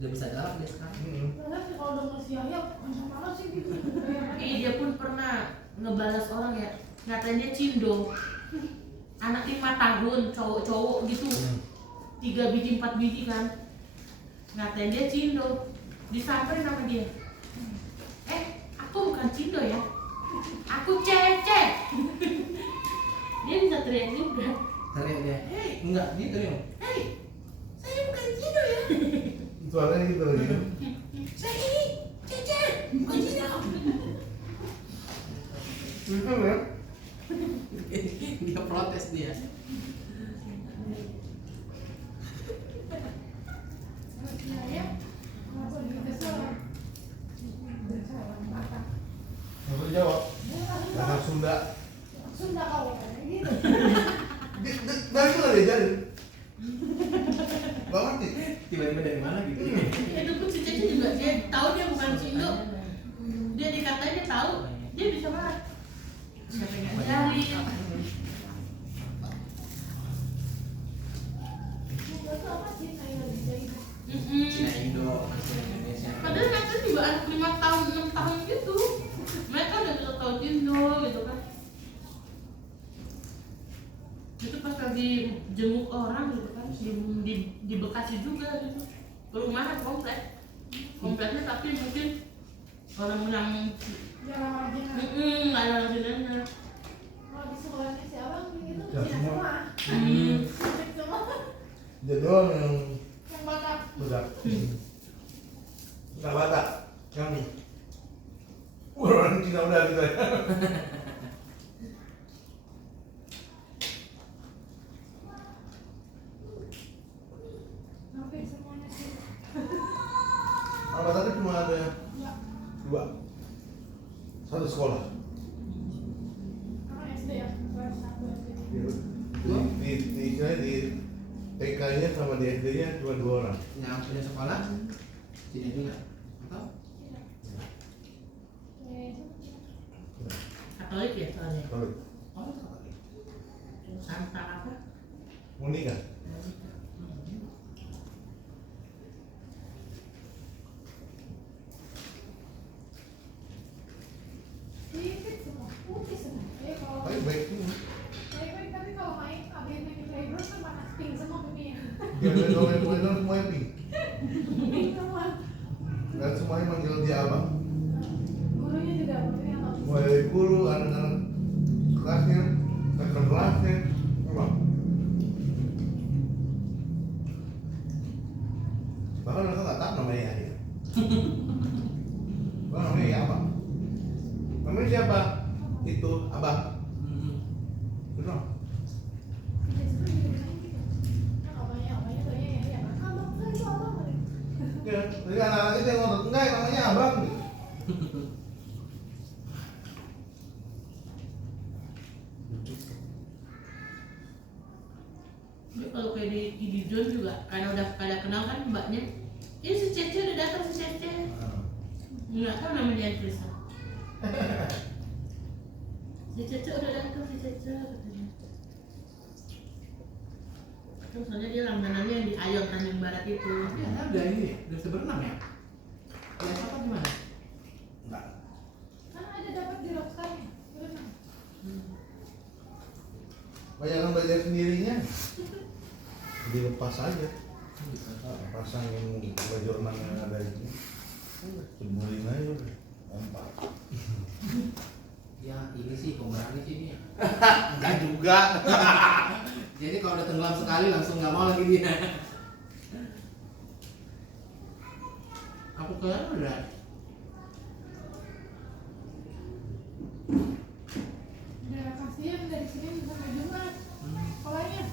Udah bisa jalan dia sekarang. Padahal sih kalau udah ngasih ayam, macam mana sih gitu? Dia pun pernah ngebalas orang ya, ngatain dia cindo. Anak 5 tahun, cowok-cowok gitu. 3 biji 4 biji kan. Ngatain dia cindo. Disamperin sama dia. Aku bukan cindo ya. Aku Cece. Dia bisa teriak juga. Teriak dia, hei enggak gitu ya. Hei, saya bukan cindo ya. Suaranya gitu lagi kan? Saya ini Cece, bukan cindo. Itu ya? Dia protes dia. Ngasih ayam, kenapa dia kesel? Nggak usah jawab. Bahasa Sunda. Sunda kau kayak gitu. Dari itu nggak diajarin. Gak ngerti. Tiba-tiba dari mana gitu. Itu pun si Cece juga dia tahu dia bukan cindo. Dia dikatain dia tahu, dia bisa marah. Siapa yang ngajarin? Enggak tahu apa sih saya lagi jadi. Cina Indo, masih Indonesia. Padahal mereka juga anak 5 tahun, 6 tahun gitu. Mereka udah bisa tahu cindo gitu kan. Itu pas lagi jenguk orang gitu kan, di Bekasi juga gitu. Perumahan komplek. Kompleknya tapi mungkin orang yang Jarang lagi. nggak ada rajinannya. Kalau di sekolahnya si abang gitu, Ya, Cina semua. semua. Cina semua. Dia doang yang Yang Batak. bedak. Nggak Batak. Yang orang Cina udah gitu ya. Hampir semuanya sih. Kalau Batak cuma ada 2. Satu sekolah. Karena SD ya, kelas 1 SD. Di TK-nya sama di SD-nya cuma 2 orang. Yang punya sekolah, Cina juga. Atau? Katolik ya soalnya. Kalau Oh, Katolik. Santa apa? mau nikah, Ya kalau semuanya pink. Dan semuanya manggil dia abang. Gurunya juga gurunya apa? Mulai guru, anak-anak kelasnya, kakak kelasnya, abang. Bahkan mereka nggak tahu namanya ya. Bahkan namanya ya abang. Namanya siapa? Itu abang. Betul. Ya, jadi anak-anak itu yang ngotot enggak namanya abang. Tapi kalau kayak di John juga karena udah pada kenal kan mbaknya. Ini si Cece udah datang si Cece. Nggak tahu namanya yang Krista. Si Cece udah datang si Cece katanya. Terus soalnya dia langganannya yang di Ayon Tanjung Barat itu. Ya, udah ini, udah seberenam ya? Ya, apa gimana? Enggak. Kan ada dapat di Rockstar-nya. Berenang. Banyak yang belajar sendirinya. Dilepas aja. Pasang yang baju renang yang ada itu. Cemburin aja udah. Gampang. Ya, ini sih pemberani sih dia. Enggak juga. Jadi kalau udah tenggelam sekali langsung nggak mau lagi dia. Aku kira udah. Udah kasihan dari Senin sampai Jumat. Sekolahnya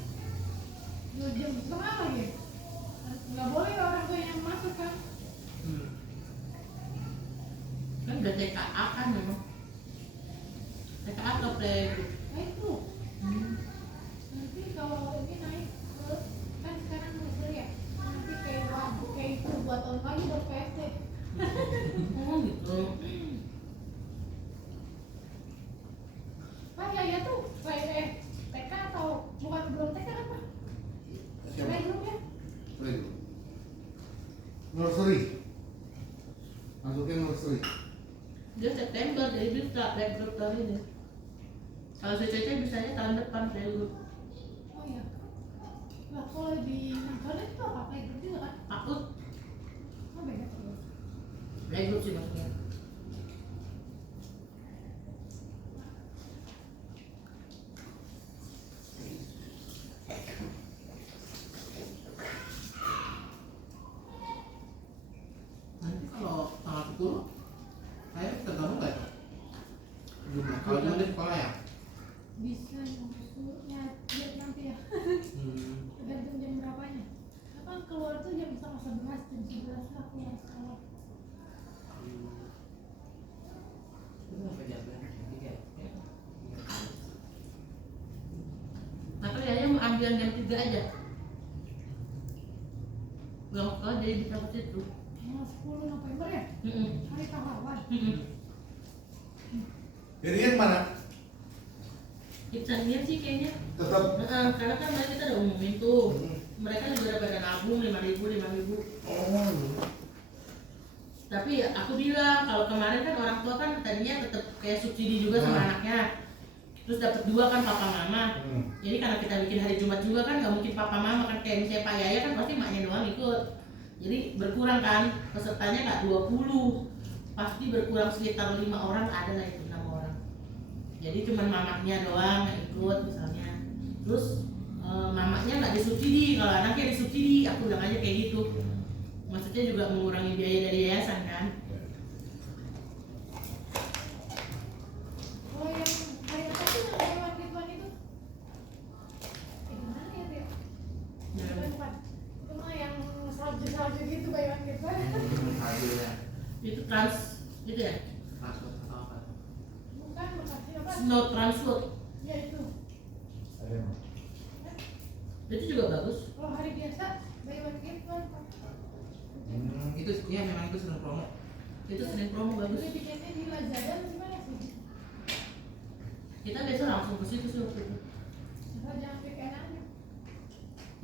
2 jam setengah lagi. Nggak boleh orang tua yang masuk kan? Kan udah TKA kan memang. TKA atau playgroup. Nah itu. Nanti kalau ini naik ke kan sekarang nursery ya. Nanti kayak waduh kayak itu 2 tahun lagi udah PSD. Oh gitu. Pak ya tuh kayak TK atau bukan belum TK kan Pak? Siapa? Belum ya? Playgroup. Nursery. Masukin nursery. Dia September jadi bisa playgroup tahun ini. Kalau si Cece bisanya tahun depan playgroup. Oh iya. Lah kalau di Nankala itu apa? Playgroup juga kan? Takut Oh beda tuh. playgroup sih maksudnya. Nanti kalau tanggal 10 saya tergabung nggak tuh? Kalau cuma di sekolah ya? Bisa maksudnya lihat nanti ya. Tergantung jam berapanya. Kan keluar tuh jam setengah 11, jam 11 lah keluar sekolah. Itu sampai jam berapa? Jam 3 ya? Atau ya mau ambil jam 3 aja. Pulang sekolah jadi bisa ke situ. Tanggal 10 November ya? Hari pahlawan. Jadi yang mana? Iksannya sih kayaknya. Tetap. Karena kan mereka kita udah umumin tuh. Mereka juga udah pada nabung 5.000. Oh. Tapi ya aku bilang kalau kemarin kan orang tua kan tadinya tetap kayak subsidi juga sama anaknya. Terus dapat 2 kan papa mama. Jadi karena kita bikin hari Jumat juga kan nggak mungkin papa mama kan kayak misalnya Pak Yaya kan pasti maknya doang ikut. Jadi berkurang kan pesertanya nggak 20. Pasti berkurang sekitar 5 orang ada lah itu 6 orang. Jadi cuman mamanya doang yang ikut misalnya. Terus mamanya nggak disubsidi, kalau anaknya disubsidi, aku bilang aja kayak gitu. Maksudnya juga mengurangi biaya dari yayasan kan. Oh yang hari apa sih yang hewan Ridwan itu? Gimana ya Ria? Bukan. Itu mah yang salju-salju gitu Baywan Ridwan. Itu trans gitu ya, Masuk atau apa? Bukan apa? snow transfood Ya itu. itu juga bagus. Kalau hari biasa Baywan Ridwan. Itu ya memang itu sedang promo. Itu sering promo bagus. Beli tiketnya di Lazada atau gimana sih? Kita biasa langsung ke situ sih waktu itu. Asal jangan weekend aja.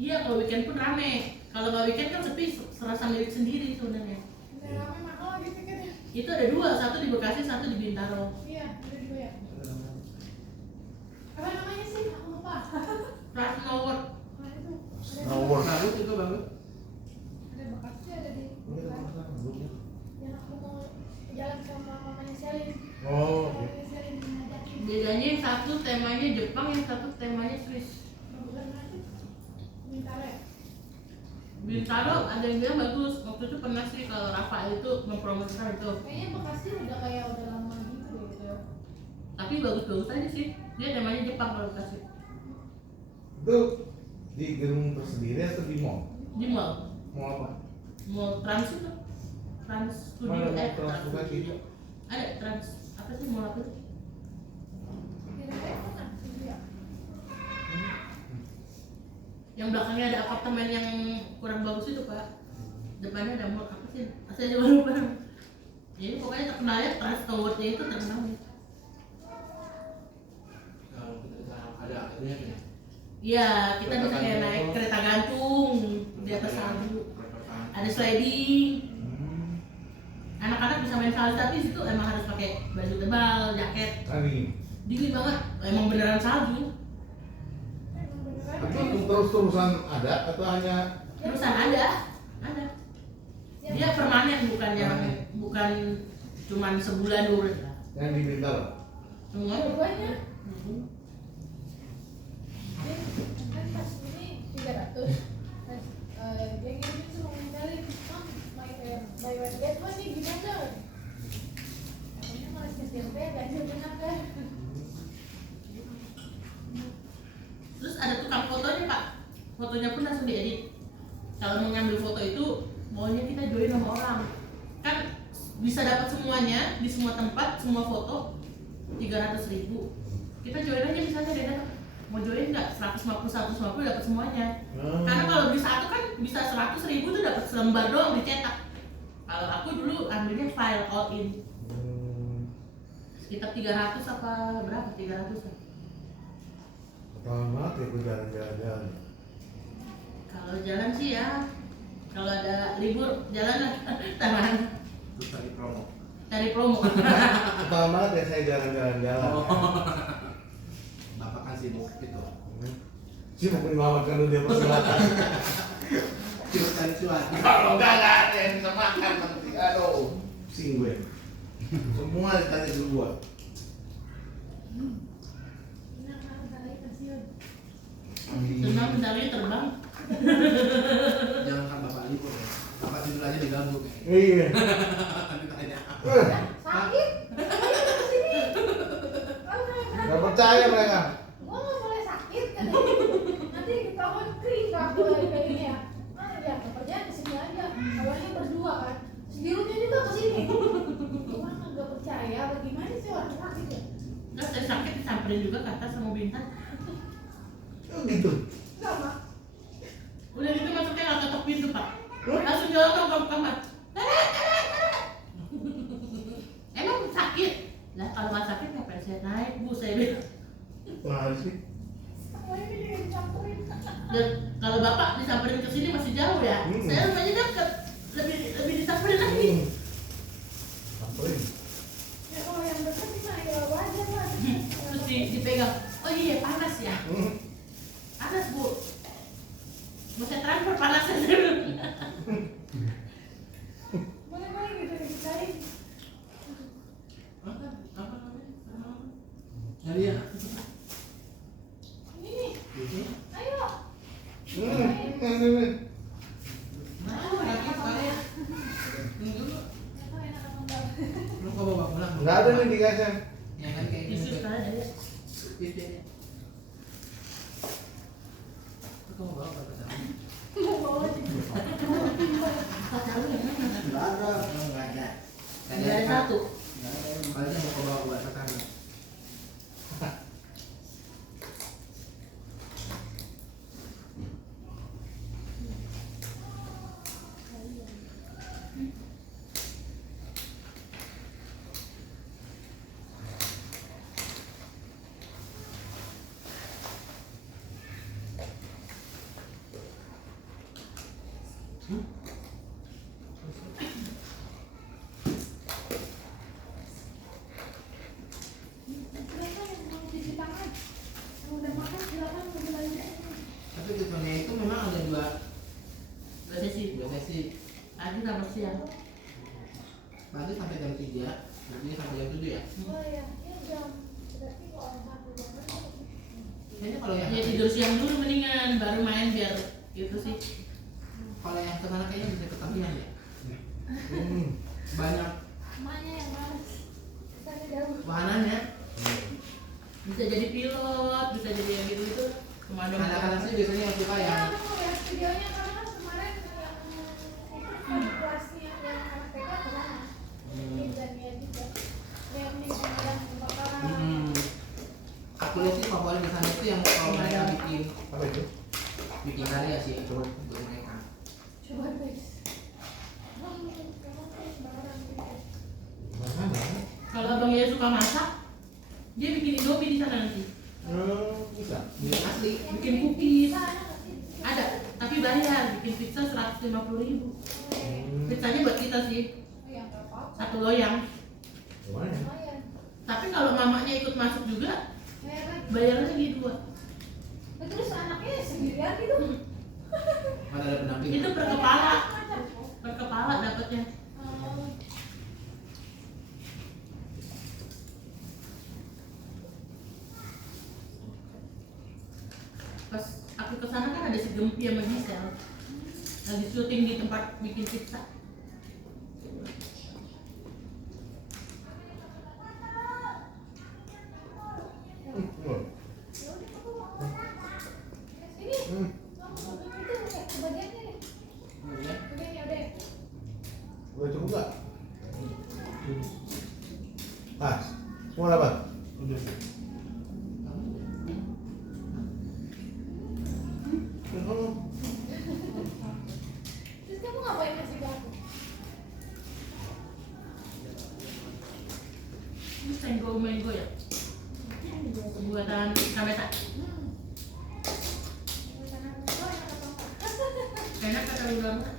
Iya kalau weekend pun rame. Kalau nggak weekend kan sepi, serasa milik sendiri sebenarnya. Udah rame mahal lagi tiketnya. Itu ada 2, satu di Bekasi, satu di Bintaro. Iya, ada 2 ya. Apa namanya sih? Aku lupa. Trans World. Nah itu. Snowboard. Bagus itu Bintaro ada yang bilang bagus. Waktu itu pernah sih kalau Rafael itu mempromosikan itu. Kayaknya Bekasi udah lama gitu ya. Tapi bagus-bagus aja sih. Dia namanya Jepang kalau Bekasi. Itu di gedung tersendiri atau di mall? Di mall. Mall apa? Mall Trans itu. Trans Studio. Mana mall Trans Trans Bekasi? Studio. Ada Trans apa sih mall apa itu? Kira-kira mana? Iya. Yang belakangnya ada apartemen yang kurang bagus itu Pak. Depannya ada mall apa sih? Saya juga lupa. Jadi pokoknya terkenalnya Trans Tower-nya itu terkenal. Kalau kita ada akhirnya kan. Iya, kita bisa kayak naik kereta gantung di atas salju. Ada sliding. Anak-anak bisa main salju tapi situ emang harus pakai baju tebal, jaket. Dingin banget, emang beneran salju. Tapi terus-terusan ada atau hanya Terusan ada. Dia permanen bukan cuman sebulan 2 bulan. yang di Bintaro? Semua Dua-duanya. Kan pas ini 300. Pas dia ngirim suruh ngenalin, Mam, buy one get one nih gimana? Katanya malah SMP ganjil tenaga. Terus ada tukang fotonya Pak. Fotonya pun langsung diedit. Kalau mau ngambil foto itu maunya kita join sama orang. Kan bisa dapat semuanya di semua tempat, semua foto 300.000. Kita join aja misalnya dia datang. Mau join nggak? 150 dapat semuanya. Karena kalau beli satu kan bisa 100.000 tuh dapat selembar doang dicetak. Kalau aku dulu ambilnya file all in. Sekitar 300 apa berapa? 300 ya. Ketahuan banget ya gue jalan-jalan. Kalau jalan sih ya, kalau ada libur jalan lah, taman. Terus tadi promo. Cari promo. Ketahuan banget ya saya jalan-jalan. Bapak kan sibuk gitu. Sibuk menyelamatkan dunia persilatan. Sibuk cari cuan. Kalau enggak ada yang bisa makan nanti. Aduh, pusing gue. Semua ditanya ke gue. Senang mencari terbang. Jangan kan bapak libur ya. Bapak tidur aja diganggu kayak. Iya. Ditanya. Sakit? Ayo ke sini. Kalau naik Gak percaya mereka. gua nggak boleh sakit kan nanti ketahuan kering aku kayak ini ya. Ya kerjaan di sini aja. Awalnya berdua kan. Sedirutnya juga ke sini. Gua nggak percaya. Bagaimana sih orang sakit ya? Terus saya sakit disamperin juga ke atas sama Bintang. Oh gitu. Sama. Udah gitu masuknya nggak ketok pintu Pak. Langsung jalan dong ke kamar. Emang sakit? Lah kalau nggak sakit ngapain saya naik Bu saya bilang. Wah sih. Awalnya dia juga dicampurin. Dan kalau Bapak disamperin ke sini masih jauh ya. Saya rumahnya dekat. Lebih disamperin lagi. Samperin. Ya kalau yang dekat sih mah ya wajar lah. Terus dipegang. Oh iya panas ya. Panas Bu. Mau saya transfer panasnya. Boleh gitu dicari. Apa namanya? Jadi ya. Ini nih. Ayo. Enak apa enggak? Lu kok bawa pulang? Enggak ada nih di KSM. Ya kan kayak Tisu gitu. sekarang ada ya. Iya. Lu kok bawa apa tadi? Mau bawa sih. Pacar lu yang mana? Enggak ada. Enggak ada. Ada satu. Enggak ada. Makanya mau ke bawah buat makan. Silakan yang mau cuci tangan. Yang udah makan silakan ambil aja. Tapi tutornya itu memang ada dua Sesi. sesi. Pagi sama siang. Pagi sampai jam 3, jadi sampai jam 7 ya. Oh ya, ini jam. Berarti kalau satu jam Kayaknya kalau yang Ya tidur siang dulu mendingan baru main biar gitu sih. Kalau yang kesana kayaknya bisa ketagihan ya. Hmm. Banyak Emaknya yang males. Sana jauh. wahananya. Bisa jadi pilot, bisa jadi yang gitu itu. Kemana Anak-anak sih biasanya yang suka Ya, yang aku lihat videonya karena kan kemarin yang itu kelasnya yang anak TK ke sana. Dan dia juga. Yang di pemadam kebakaran. aku lihat sih favorit di sana itu yang kalau mereka bikin Apa itu? bikin karya sih untuk mereka. Coba guys. Kebakaran gitu. Mana? Kalau abang ya suka masak, dia bikin Indomie di sana nanti. Bisa. Ini asli. Bikin cookies. Sana nggak sih? Ada, tapi bayar. Bikin pizza 150.000. Pizzanya buat kita sih, Oh ya nggak apa-apa. satu loyang. Gimana? Lumayan. Tapi kalau mamanya ikut masuk juga, Bayar lagi. bayar lagi 2. Nah, terus anaknya sendirian gitu. Mana ada pendamping? Itu per kepala, per kepala dapatnya. Pas aku kesana kan ada si Gempi sama Gisel lagi syuting di tempat bikin pizza. Sini. Kamu itu bagiannya nih. Ya. Bagiannya udah. Udah cukup nggak? Pas. Semua dapat. Udah. Terus kamu ngapain kasih ke aku? Ini senggol mango ya, buatan kameta. Enak kata lu lama.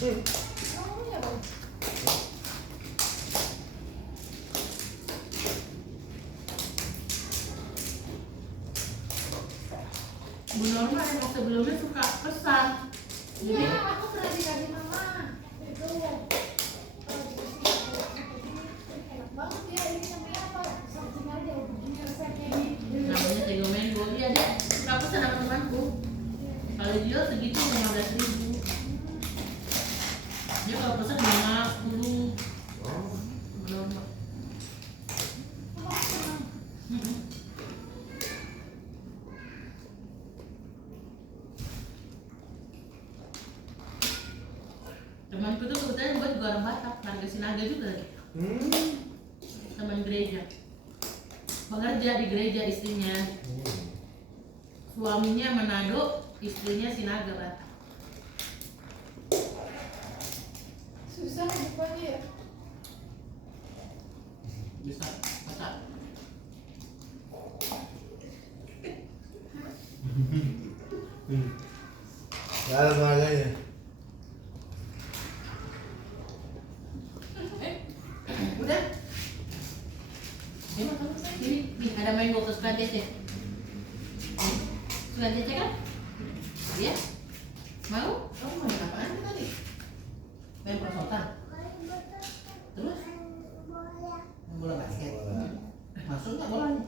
Kamu punya bang? Bu Norma emang sebelumnya suka pesan. Jadi Iya, aku pernah dikasih mama. Itu. Kalau dikasih enak banget ya. Ini namanya apa? Searching aja begini resepnya nih. namanya senggol mango. Iya dia suka pesan sama temanku. Kalau jual segitu 15.000. Dia kalau pesan 5, 10. Bu Norma. Kamu senang? Temanku tuh kebetulan buat juga orang Batak, warga Sinaga juga lagi. Teman gereja. Bekerja di gereja istrinya. Suaminya Manado, istrinya Sinaga Batak. Susah depannya ya. Bisa masak. Gak ada tenaganya. Udah. Ini ada mango kesukaan Cece. Kesukaan Cece kan? Iya? Mau? Kamu main apaan tadi? Main perosotan. Terus? Main bola basket. Masuk nggak bolanya?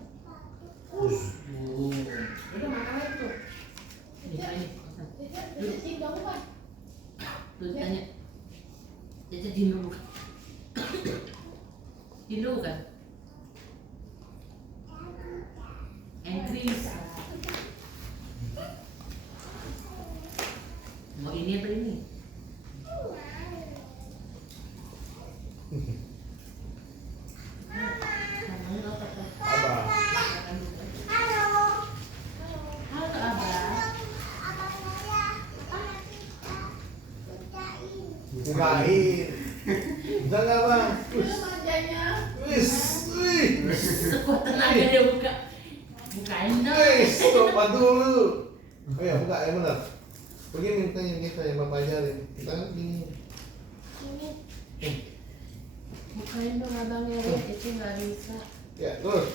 Udah makan aja tuh. Ini. Jadi cinta bukan? Tuh tanya. Cece Jindu bukan? Jindu bukan? Chris. Mau ini apa ini? Namanya apa tuh? Abang. Halo Kak Abah. Bukain. Bisa nggak bang? Itu manjanya. Wis, wih, Sekuat tenaga dia buka. Bukain dong. wis, bantu dulu. Oh ya buka yang benar. Begini kita yang bapak ajarin. Kita kan gini. Bukain dong abangnya, Red. Itu nggak bisa. Ya terus,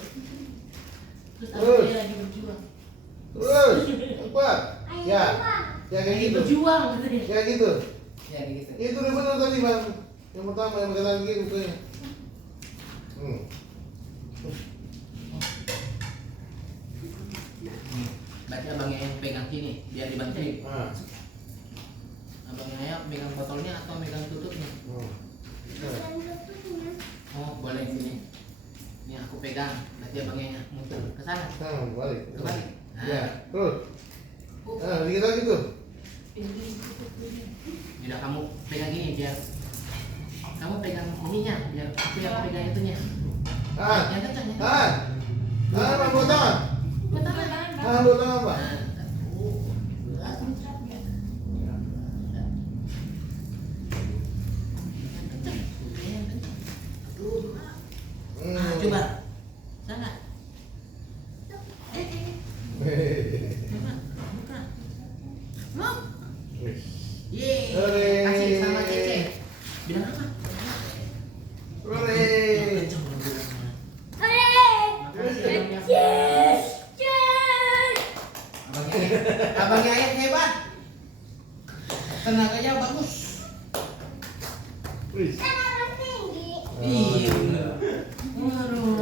Terus abangnya lagi berjuang. terus, cepat. Ya, ya kayak Lagi gitu. berjuang gitu dia. Ya gitu. Ya kayak gitu. Itu udah benar tadi bang. Yang pertama yang berkaitan gini bukanya. Berarti abangnya yang pegang sini biar dibantuin. Nah, Abangnya megang botolnya atau megang tutupnya? Oh. Oh, boleh sini. Ini aku pegang, nanti abangnya muter ke sana. Nah, balik. Kembali. Ya, terus. Nah, dikit lagi tuh. Udah kamu pegang gini biar kamu pegang ininya, biar aku yang pegang itunya. Ah, Yang kencang ya. ah, ah, buat tangan. Buat tangan. Ah, buat tangan, Pak. Nah, coba. Sana. Coba. Buka. Mau? Yeay. Hore. Kasih sama Cece. Bilang apa? Hore. Kencang dong bilangnya. Makasih abangnya. Abangnya Ayat hebat. Tenaganya bagus. Wih. Iya. Waduh.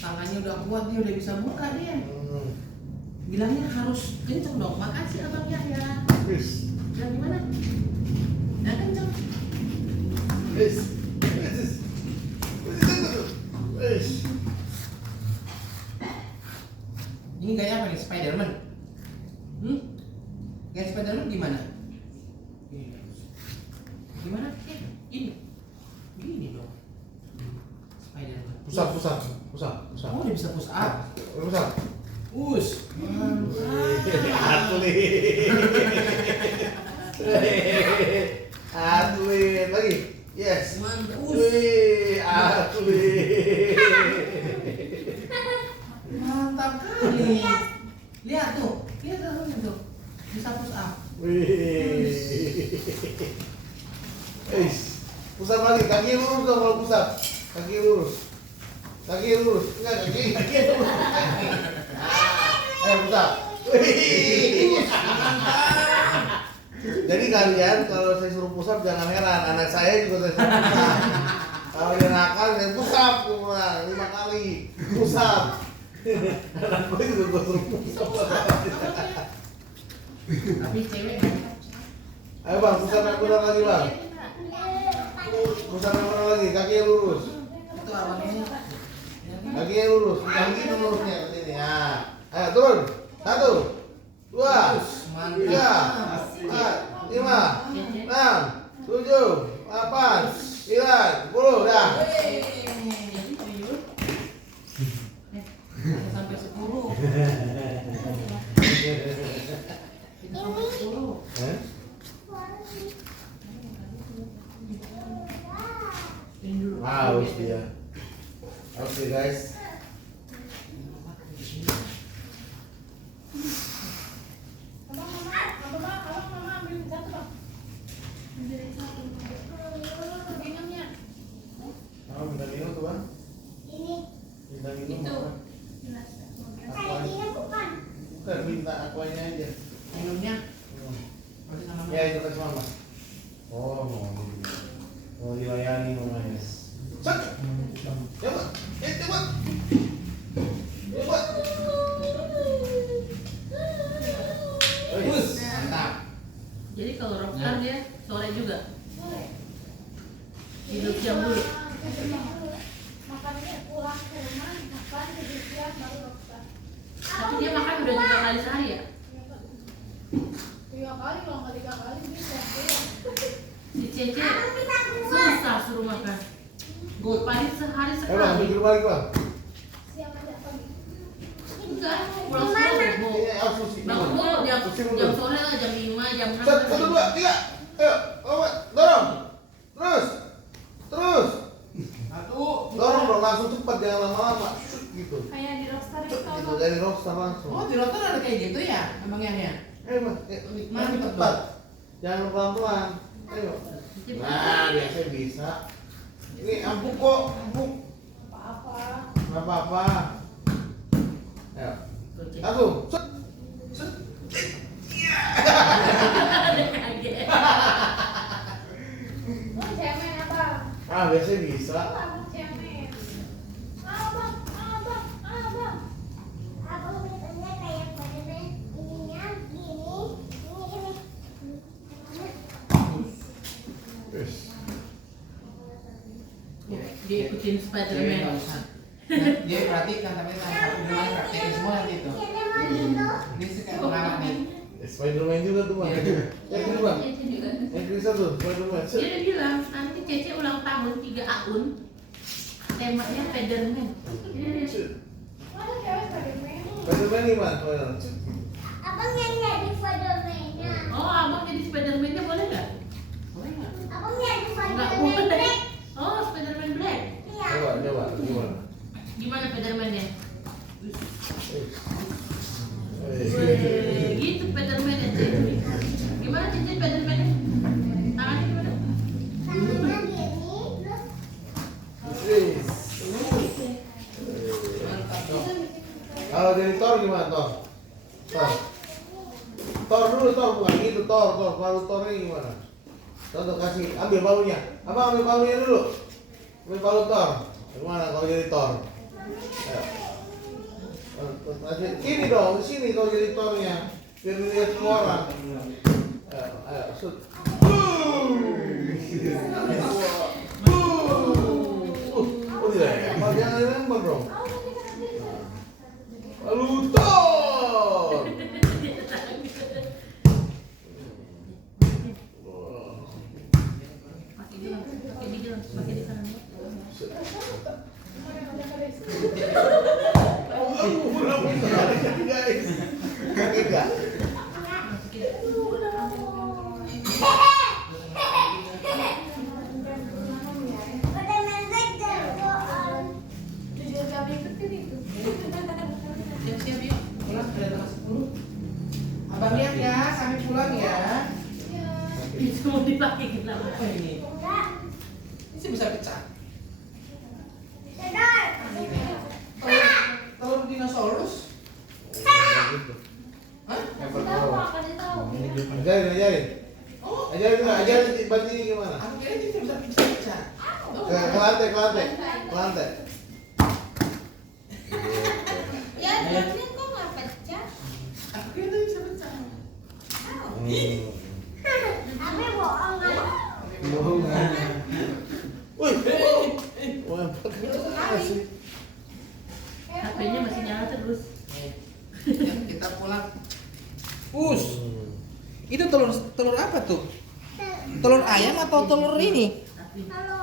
Tangannya udah kuat, dia udah bisa buka dia. Bilangnya harus kenceng dong. Makasih abang Yahya. Wih. Bilang gimana? Yang kenceng. Wih. Wih. Ini gaya apa nih? Spiderman? Gaya Spiderman gimana? Gimana? Ini. Gini dong. Spiderman. Pusat. Oh, dia bisa push up. Pusat. Us. Atlet lagi. Yes. Mantap. Wih, atlet. Mantap kali. Lihat tuh. Lihat tuh. Bisa push up. Wih. Pusat lagi, kaki lurus dong kalau pusat. Kaki lurus. Enggak, kaki lurus. Ayo pusat. Wih. Jadi kalian kalau saya suruh pusat jangan heran, anak saya juga saya suruh pusat. Kalau dia nakal, saya pusat cuma 5 kali. Pusat. Anak gue juga gue suruh pusat. Tapi cewek banyak. Ayo bang, pusat yang benar lagi bang. Pusat yang benar lagi, kaki yang lurus. Itu abangnya. Kaki yang lurus, kaki itu lurusnya ke sini. Nah, ayo turun. 1, 2, 3, 4, 5, 6, 7, 8, 9, 10, dah. Sampai 10. Sampai 10. Haus dia. Haus dia guys. Mau minta minum tuh bang? Minta minum Itu. apa? Bukan minta aquanya aja. Minumnya masih sama Ya itu kasih mama. Oh mau dilayani mamanya. Set. Coba. Coba. Coba. Bus, mantap. Jadi kalau rockstar dia sore juga. Hidup jam dulu. Makannya pulang ke rumah, makan tidur siang baru rockstar. Tapi dia makan udah 3 kali sehari ya. 3 kali, kalau nggak 3 kali bisa. Si Cece susah suruh makan. Gue paling sehari Bang, sekali. pikir balik bang. Siang aja pagi. Enggak, pulang sekolah bebo. Ini harus sih. Bangun dulu jam sore lah, jam 5, jam 6. Set, 1, 2, 3. Ayo, lompat, dorong. Terus. Dorong dong, langsung cepat, jangan lama-lama. Gitu. Kayak di rockstar itu. Gitu, dari rockstar langsung. Oh, di rotor ada kayak gitu ya, abang Yahya? Mas, Mantap cepat. Jangan pelan-pelan. Ayo. Nah, biasanya bisa. Ini empuk kok, empuk. Apa-apa. Nggak apa-apa. Ayo. Langsung. Set. Lo cemen apa? Ah, biasanya bisa. Abang cemen. Abang. Dia ikutin Dia Spiderman. nggak usah. Nah, dia perhatikan tapi gimana praktekin semua nanti itu. Ini sekarang pengalaman nih. Spiderman juga tuh bang. Iya. Yang kedua bang. Yang kedua tuh Spiderman. Dia udah bilang nanti Cece ulang tahun 3 tahun. Temanya Spiderman. Mana cewek Spiderman? Spiderman gimana? Abang yang jadi Spiderman-nya. Oh, abang jadi Spiderman-nya boleh nggak? Boleh nggak? Abang jadi Nggak Spiderman boleh. Black. Oh, Spiderman Black. Iya. Coba gimana? Gimana Spiderman-nya? Eh. Weh, gitu Spiderman-nya Cece. Gimana Cece Spiderman-nya? Tangannya gimana? Tangannya gini, terus Kalau dari Thor gimana Thor? Thor dulu Thor bukan gitu Thor palu Thor ini gimana? Thor kasih ambil palunya. Abang ambil palunya dulu. Ambil palu Thor. Gimana kalau jadi Thor? Ayo. Sini dong, sini kalau jadi Thornya. Biar dilihat semua orang. Ayo, shoot. Oh tidak ya? Mau jangan lempar dong. Lalu Thor. Pakai di jalan, pakai di kanan. Guys, kaget nggak? Spiderman Black dan Thor. Tujuan kami itu kan itu. Siap-siap yuk. Pulang sudah tengah 10. Abang lihat ya, kami pulang ya. Itu mau dipakai kenapa? Apa ini? Enggak. Ini sih bisa pecah. Sedar. Telur dinosaurus? Hah? Tahu apa dia tahu? Ajarin. Oh, Ajarin banting gimana? aku kira ini bisa pecah. Ke lantai. Ya, tapi kok nggak pecah? Aku kira itu bisa pecah. Tapi bohong kan? Bohongan. Wih, wah, sih. HP-nya masih nyala terus. Ya, kita pulang. Itu telur apa tuh? Telur ayam atau telur ini? Tapi Kalau